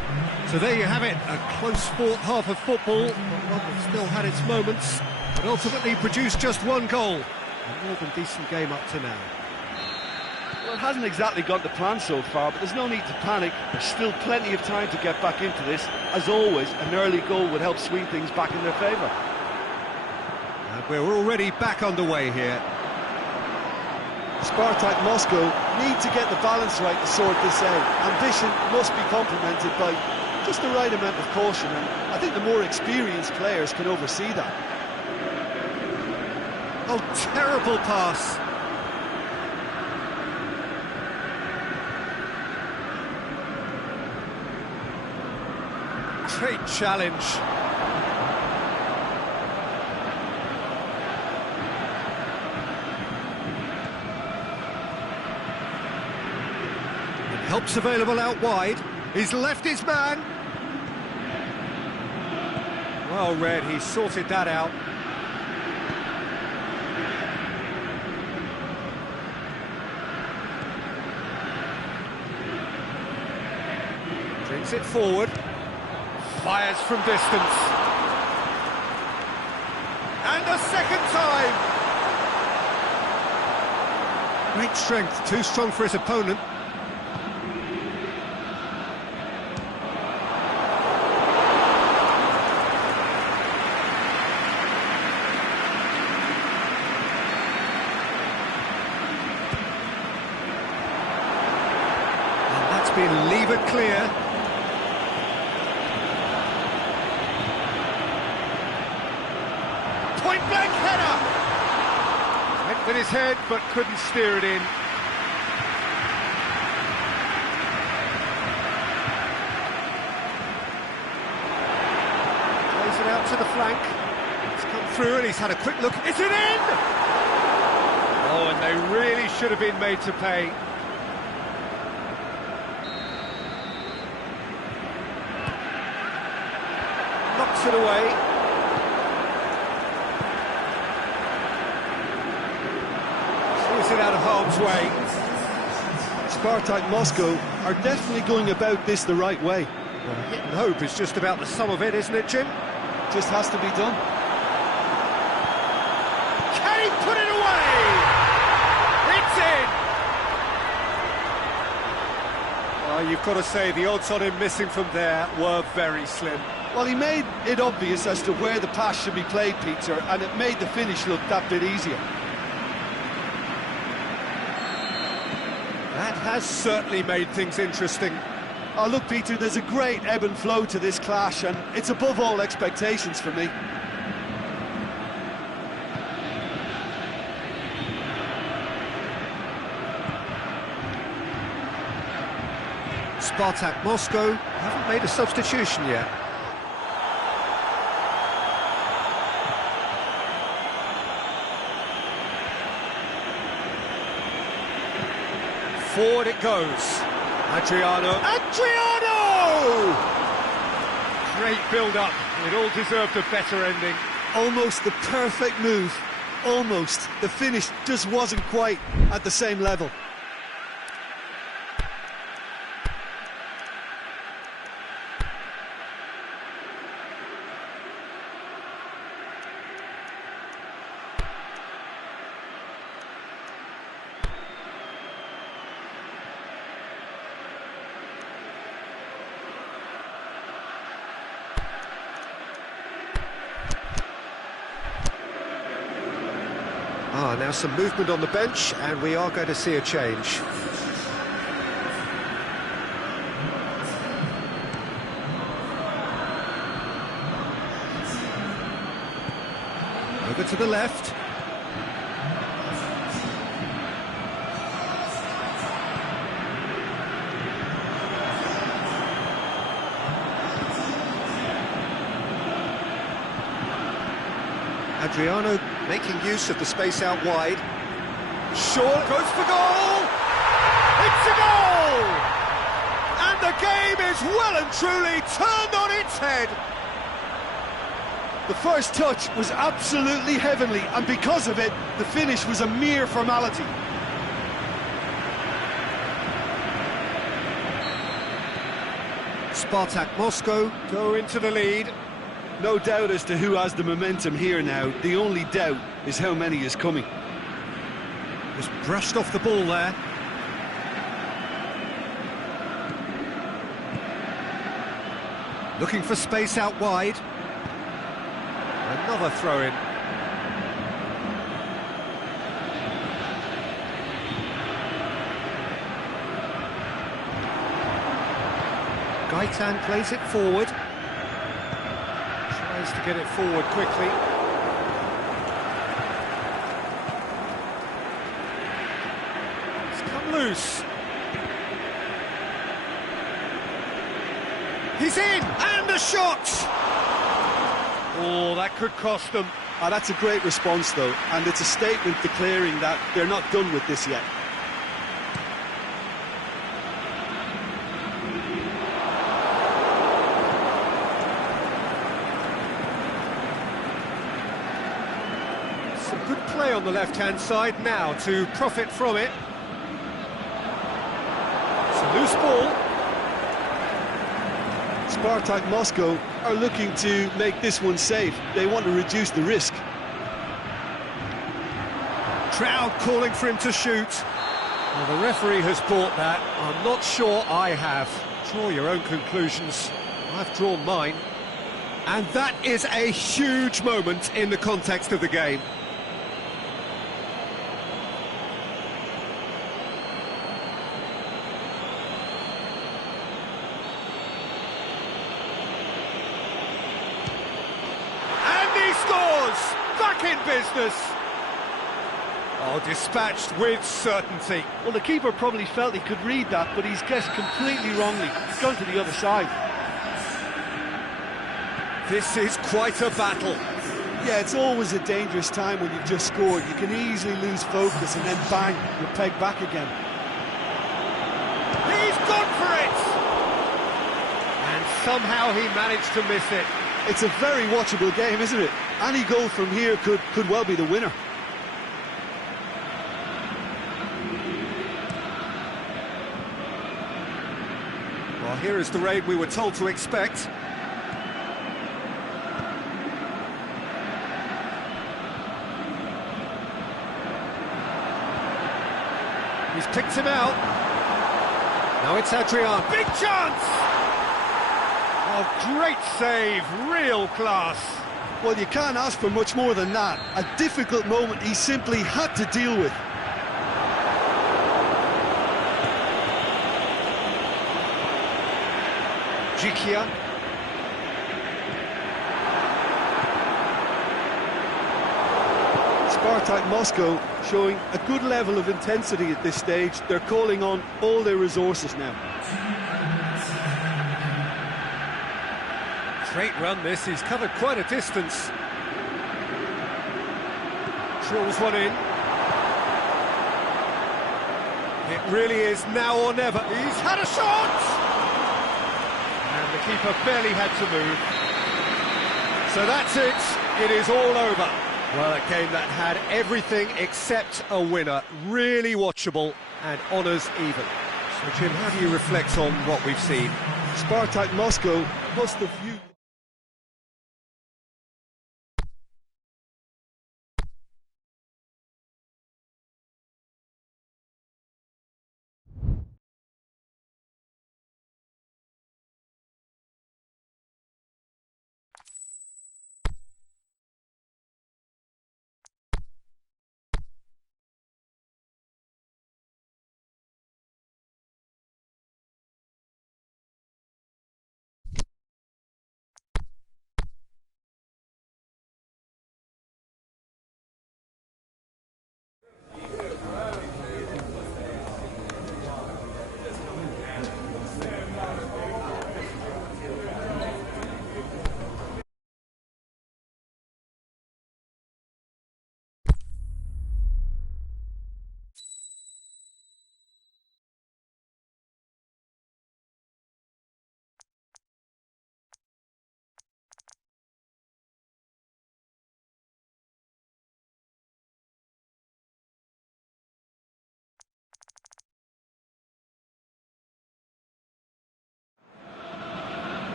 So there you have it, a close-fought half of football, but one that still had its moments, but ultimately produced just one goal. A more than decent game up to now. Well, it hasn't exactly gone to plan so far, but there's no need to panic. There's still plenty of time to get back into this. As always, an early goal would help swing things back in their favour. And we're already back underway here. Spartak Moscow need to get the balance right to sort this out. Ambition must be complemented by just the right amount of caution, and I think the more experienced players can oversee that. Oh, terrible pass. Great challenge. Help's available out wide. He's left his man. Well read, he's sorted that out. Brings it forward. Fires from distance. And a second time. Great strength, too strong for his opponent. Been levered clear. Point blank header. Went with his head but couldn't steer it in. Plays it out to the flank. It's come through and he's had a quick look. Is it in? Oh, and they really should have been made to pay. Knocks it away. Sees it out of harm's way. Spartak Moscow are definitely going about this the right way. Well, hit and hope is just about the sum of it, isn't it, Jim? Just has to be done. Can he put it away? It's in! Oh, Well, you've got to say the odds on him missing from there were very slim. Well, he made it obvious as to where the pass should be played, Peter, and it made the finish look that bit easier. That has certainly made things interesting. Oh, look, Peter, there's a great ebb and flow to this clash, and it's above all expectations for me. Spartak Moscow haven't made a substitution yet. Forward it goes. Adriano! Great build-up. It all deserved a better ending. Almost the perfect move. Almost. The finish just wasn't quite at the same level. Now some movement on the bench, and we are going to see a change. Over to the left. Adriano making use of the space out wide. Short, goes for goal! It's a goal! And the game is well and truly turned on its head. The first touch was absolutely heavenly, and because of it, the finish was a mere formality. Spartak Moscow go into the lead. No doubt as to who has the momentum here now. The only doubt is how many is coming. Just brushed off the ball there. Looking for space out wide. Another throw-in. Gaitan plays it forward. Tries to get it forward quickly. It's come loose. He's in! And the shot! Oh, that could cost them. Oh, that's a great response, though, and it's a statement declaring that they're not done with this yet. Some good play on the left-hand side now to profit from it. It's a loose ball. Spartak Moscow are looking to make this one safe. They want to reduce the risk. Crowd calling for him to shoot. Well, the referee has bought that. I'm not sure I have. Draw your own conclusions. I've drawn mine. And that is a huge moment in the context of the game. Back in business. Oh, dispatched with certainty. Well, the keeper probably felt he could read that, but he's guessed completely wrongly. He's gone to the other side. This is quite a battle. Yeah, it's always a dangerous time when you've just scored. You can easily lose focus and then bang, you're pegged back again. He's gone for it! And somehow he managed to miss it. It's a very watchable game, isn't it? Any goal from here could well be the winner. Well, here is the raid we were told to expect. He's picked him out. Now it's Adrian. Big chance! Oh, great save, real class. Well, you can't ask for much more than that. A difficult moment he simply had to deal with. Jikia. Spartak Moscow showing a good level of intensity at this stage. They're calling on all their resources now. Great run this, he's covered quite a distance. Drills one in. It really is now or never. He's had a shot! And the keeper barely had to move. So that's it, it is all over. Well, a game that had everything except a winner. Really watchable and honours even. So, Jim, how do you reflect on what we've seen? Spartak Moscow must have viewed...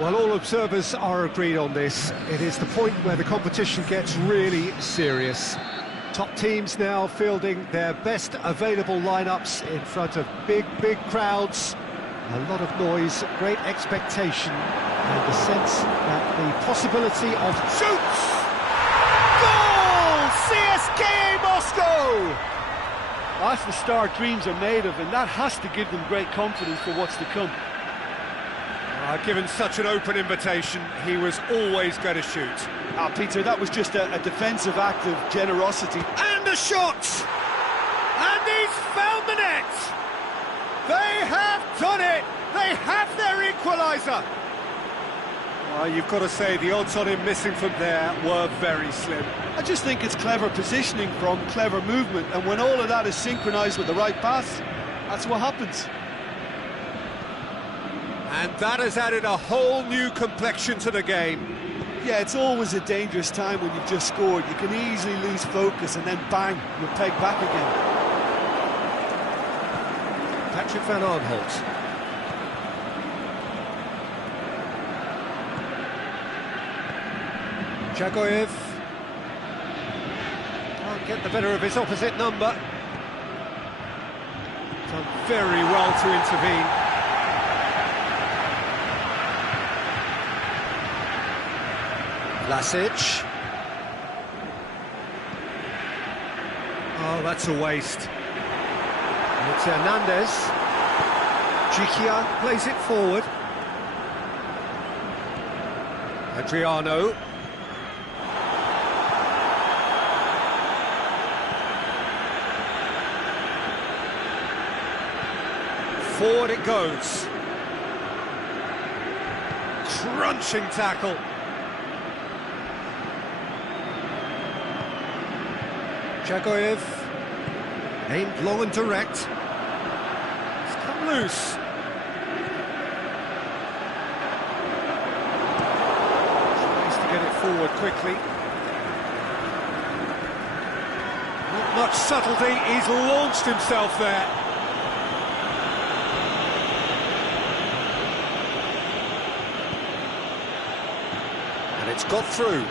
Well, all observers are agreed on this. It is the point where the competition gets really serious. Top teams now fielding their best available lineups in front of big crowds. A lot of noise, great expectation, and the sense that the possibility of shoots! Goal! CSKA Moscow! That's the start dreams are made of, and that has to give them great confidence for what's to come. Given such an open invitation, he was always going to shoot. Peter, that was just a defensive act of generosity. And a shot! And he's found the net! They have done it! They have their equaliser! You've got to say, the odds on him missing from there were very slim. I just think it's clever positioning from clever movement, and when all of that is synchronised with the right pass, that's what happens. And that has added a whole new complexion to the game. Yeah, it's always a dangerous time when you've just scored. You can easily lose focus and then bang, you're pegged back again. Patrick van Arnholt. Jagoyev. Can't get the better of his opposite number. Done very well to intervene. Vlasic. Oh, that's a waste. And it's Hernandez. Jikia plays it forward. Adriano. Forward it goes. Crunching tackle. Jagoyev, aimed long and direct. It's come loose. Tries to get it forward quickly. Not much subtlety, he's launched himself there. And it's got through.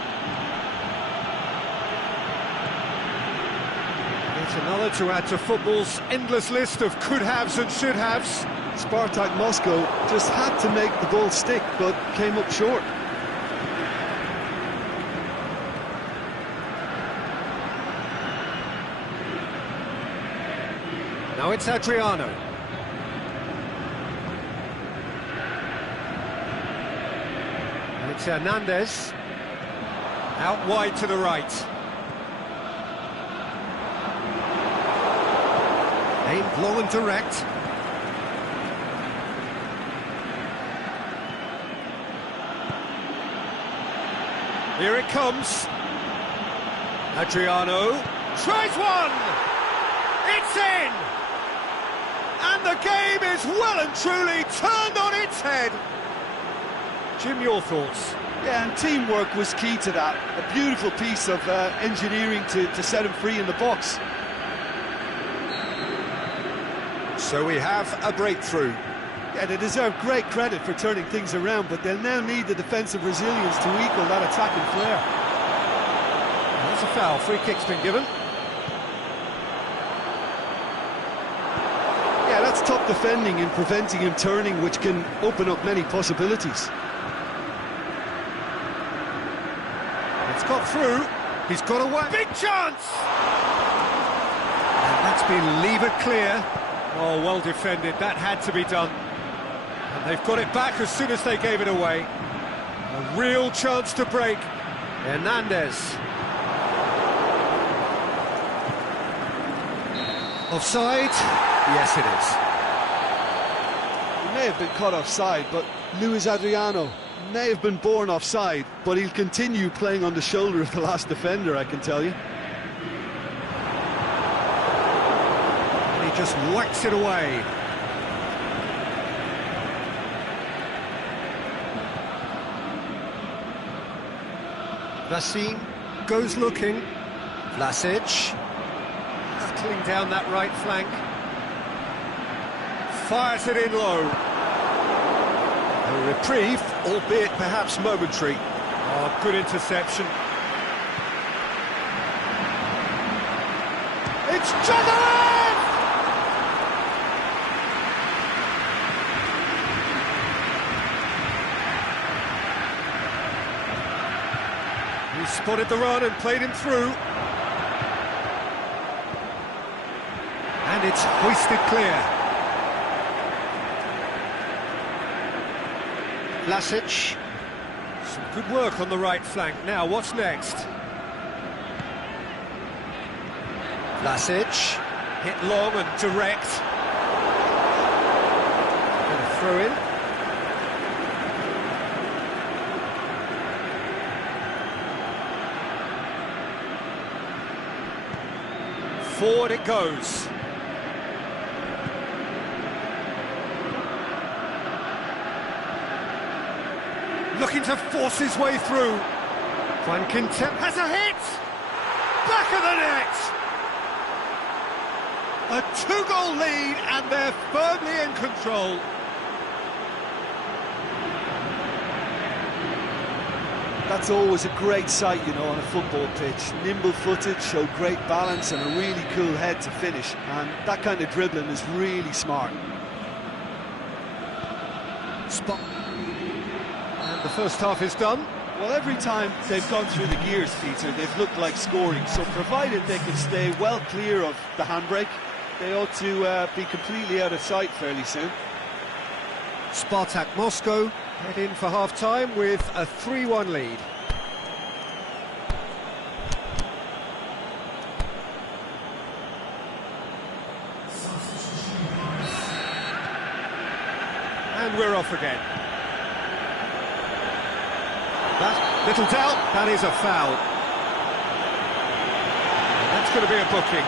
another to add to football's endless list of could-haves and should-haves. Spartak Moscow just had to make the ball stick, but came up short. Now it's Adriano. And it's Hernandez. Out wide to the right. Aimed long and direct. Here it comes. Adriano tries one! It's in! And the game is well and truly turned on its head. Jim, your thoughts? Yeah, and teamwork was key to that. A beautiful piece of engineering to set him free in the box. So we have a breakthrough. Yeah, they deserve great credit for turning things around, but they'll now need the defensive resilience to equal that attacking flair. That's a foul. Free kick's been given. Yeah, that's top defending and preventing him turning, which can open up many possibilities. It's got through. He's got away. Big chance! And that's been levered clear. Oh, well defended. That had to be done. And they've got it back as soon as they gave it away. A real chance to break. Hernandez. Offside? Yes, it is. He may have been caught offside, but Luis Adriano may have been born offside, but he'll continue playing on the shoulder of the last defender, I can tell you. And he just whacks it away. Vassin goes looking. Vlasic hustling down that right flank. Fires it in low. A reprieve, albeit perhaps momentary. Oh, good interception. It's Jagarev! He spotted the run and played him through. And it's hoisted clear. Vlasic. Some good work on the right flank. Now, what's next? Vlasic. Hit long and direct. And a throw in. Forward it goes. Looking to force his way through. Van Kintem has a hit! Back of the net! A two-goal lead and they're firmly in control. That's always a great sight, you know, on a football pitch. Nimble-footed, show great balance and a really cool head to finish. And that kind of dribbling is really smart. Spot. And the first half is done. Well, every time they've gone through the gears, Peter, they've looked like scoring. So provided they can stay well clear of the handbrake, they ought to be completely out of sight fairly soon. Spartak Moscow head in for half-time with a 3-1 lead. And we're off again. That, little doubt, that is a foul. That's going to be a booking.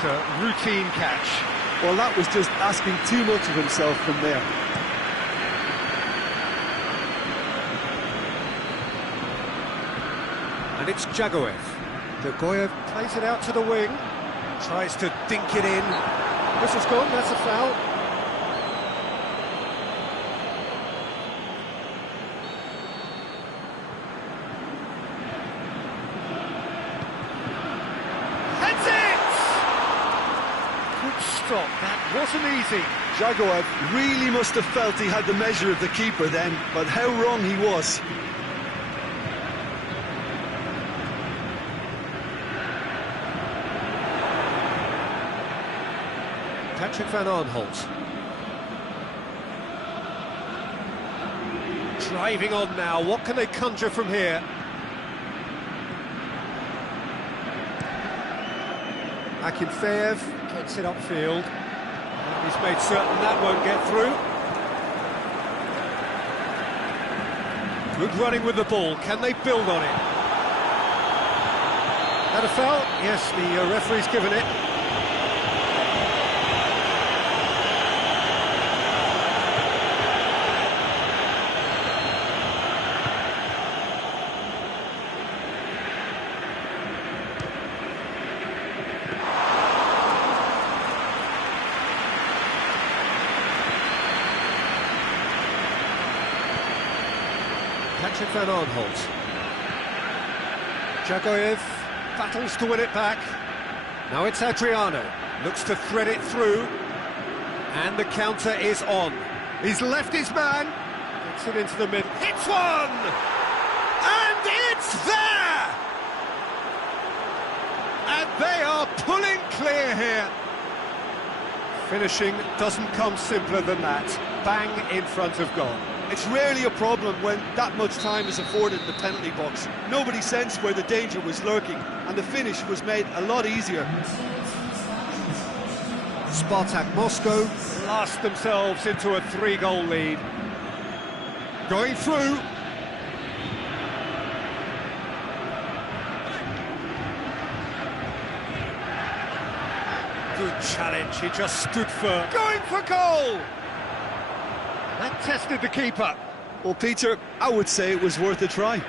A routine catch. Well, that was just asking too much of himself from there. And it's Jagoev. Jagoev plays it out to the wing. Tries to dink it in. Whistle's gone, that's a foul. Heads it! Good stop, that wasn't easy. Jagoev really must have felt he had the measure of the keeper then, but how wrong he was. Patrick van Arnholt. Driving on now, what can they conjure from here? Akinfeev gets it upfield. And he's made certain that won't get through. Good running with the ball, can they build on it? That a foul? Yes, the referee's given it. Patrick van Arnholt. Jagoev battles to win it back. Now it's Adriano. Looks to thread it through. And the counter is on. He's left his man. Gets it into the middle. Hits one! And it's there! And they are pulling clear here. Finishing doesn't come simpler than that. Bang in front of goal. It's rarely a problem when that much time is afforded in the penalty box. Nobody sensed where the danger was lurking, and the finish was made a lot easier. Spartak Moscow blast themselves into a 3-goal lead. Going through. Good challenge, he just stood firm. Going for goal! That tested the keeper. Well, Peter, I would say it was worth a try.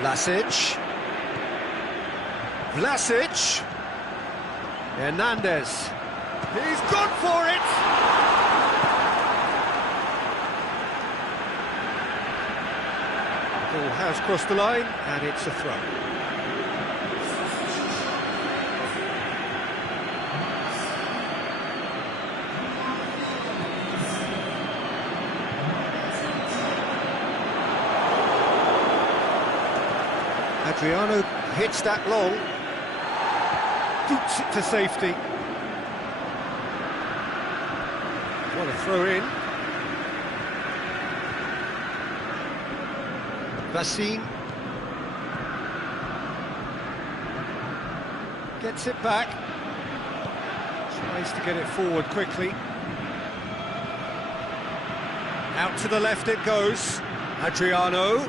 Vlasic. Hernandez. He's gone for it! Ball has crossed the line, and it's a throw. Adriano hits that long, boots it to safety. What a throw in. Vassin gets it back, tries to get it forward quickly. Out to the left it goes. Adriano,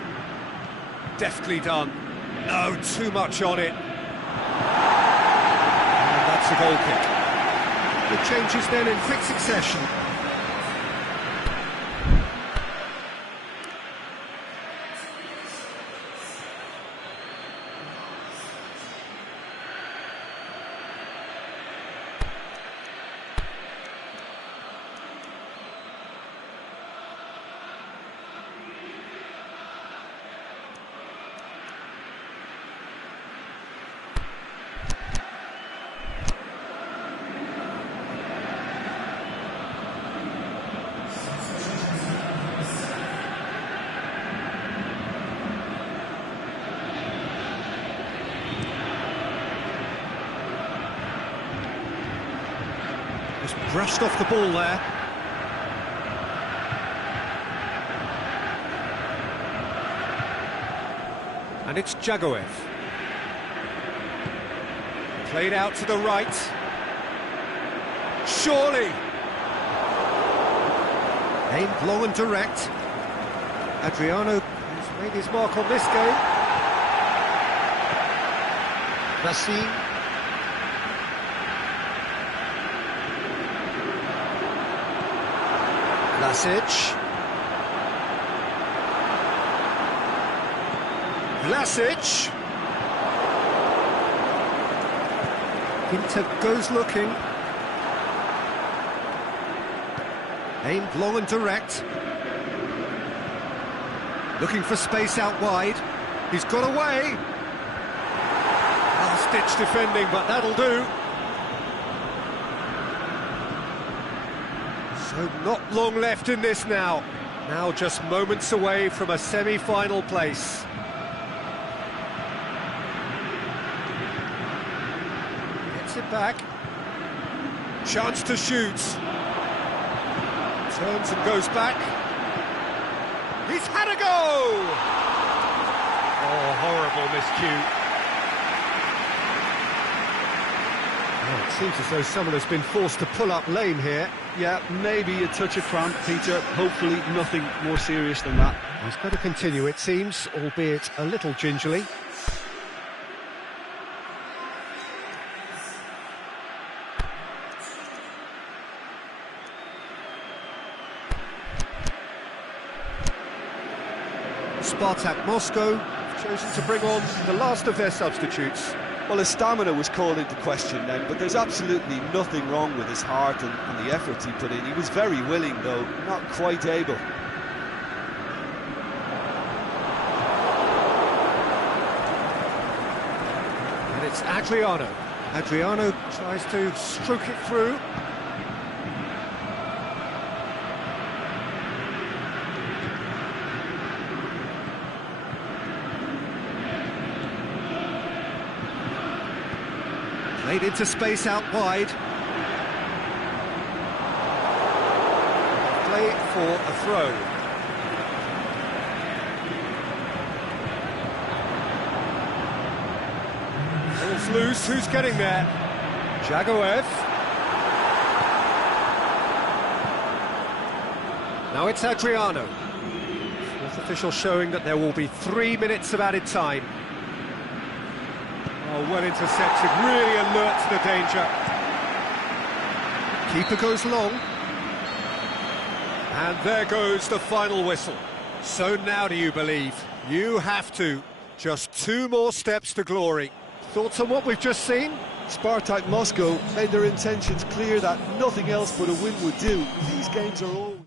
deftly done. No, too much on it. And that's a goal kick. The changes then in quick succession. Just brushed off the ball there. And it's Jagoev. Played out to the right. Surely! Aimed long and direct. Adriano has made his mark on this game. Vassin. Vlasic. Inter goes looking. Aimed long and direct. Looking for space out wide. He's got away. Last-ditch defending, but that'll do. So not long left in this now. Now just moments away from a semi-final place. Gets it back. Chance to shoot. Turns and goes back. He's had a go! Oh, horrible miscue. Oh, it seems as though someone has been forced to pull up lame here. Yeah, maybe a touch of cramp, Peter. Hopefully nothing more serious than that. He's got to continue, it seems, albeit a little gingerly. Spartak Moscow have chosen to bring on the last of their substitutes. Well, his stamina was called into question then, but there's absolutely nothing wrong with his heart and the efforts he put in. He was very willing, though, not quite able. And it's Adriano. Adriano tries to stroke it through. Played into space out wide. Play for a throw. Ball's loose, who's getting there? Jagoev. Now it's Adriano. Fourth official showing that there will be 3 minutes of added time. Oh, well intercepted, really alert to the danger. Keeper goes long. And there goes the final whistle. So now do you believe? You have to. Just 2 more steps to glory. Thoughts on what we've just seen? Spartak Moscow made their intentions clear that nothing else but a win would do. These games are always...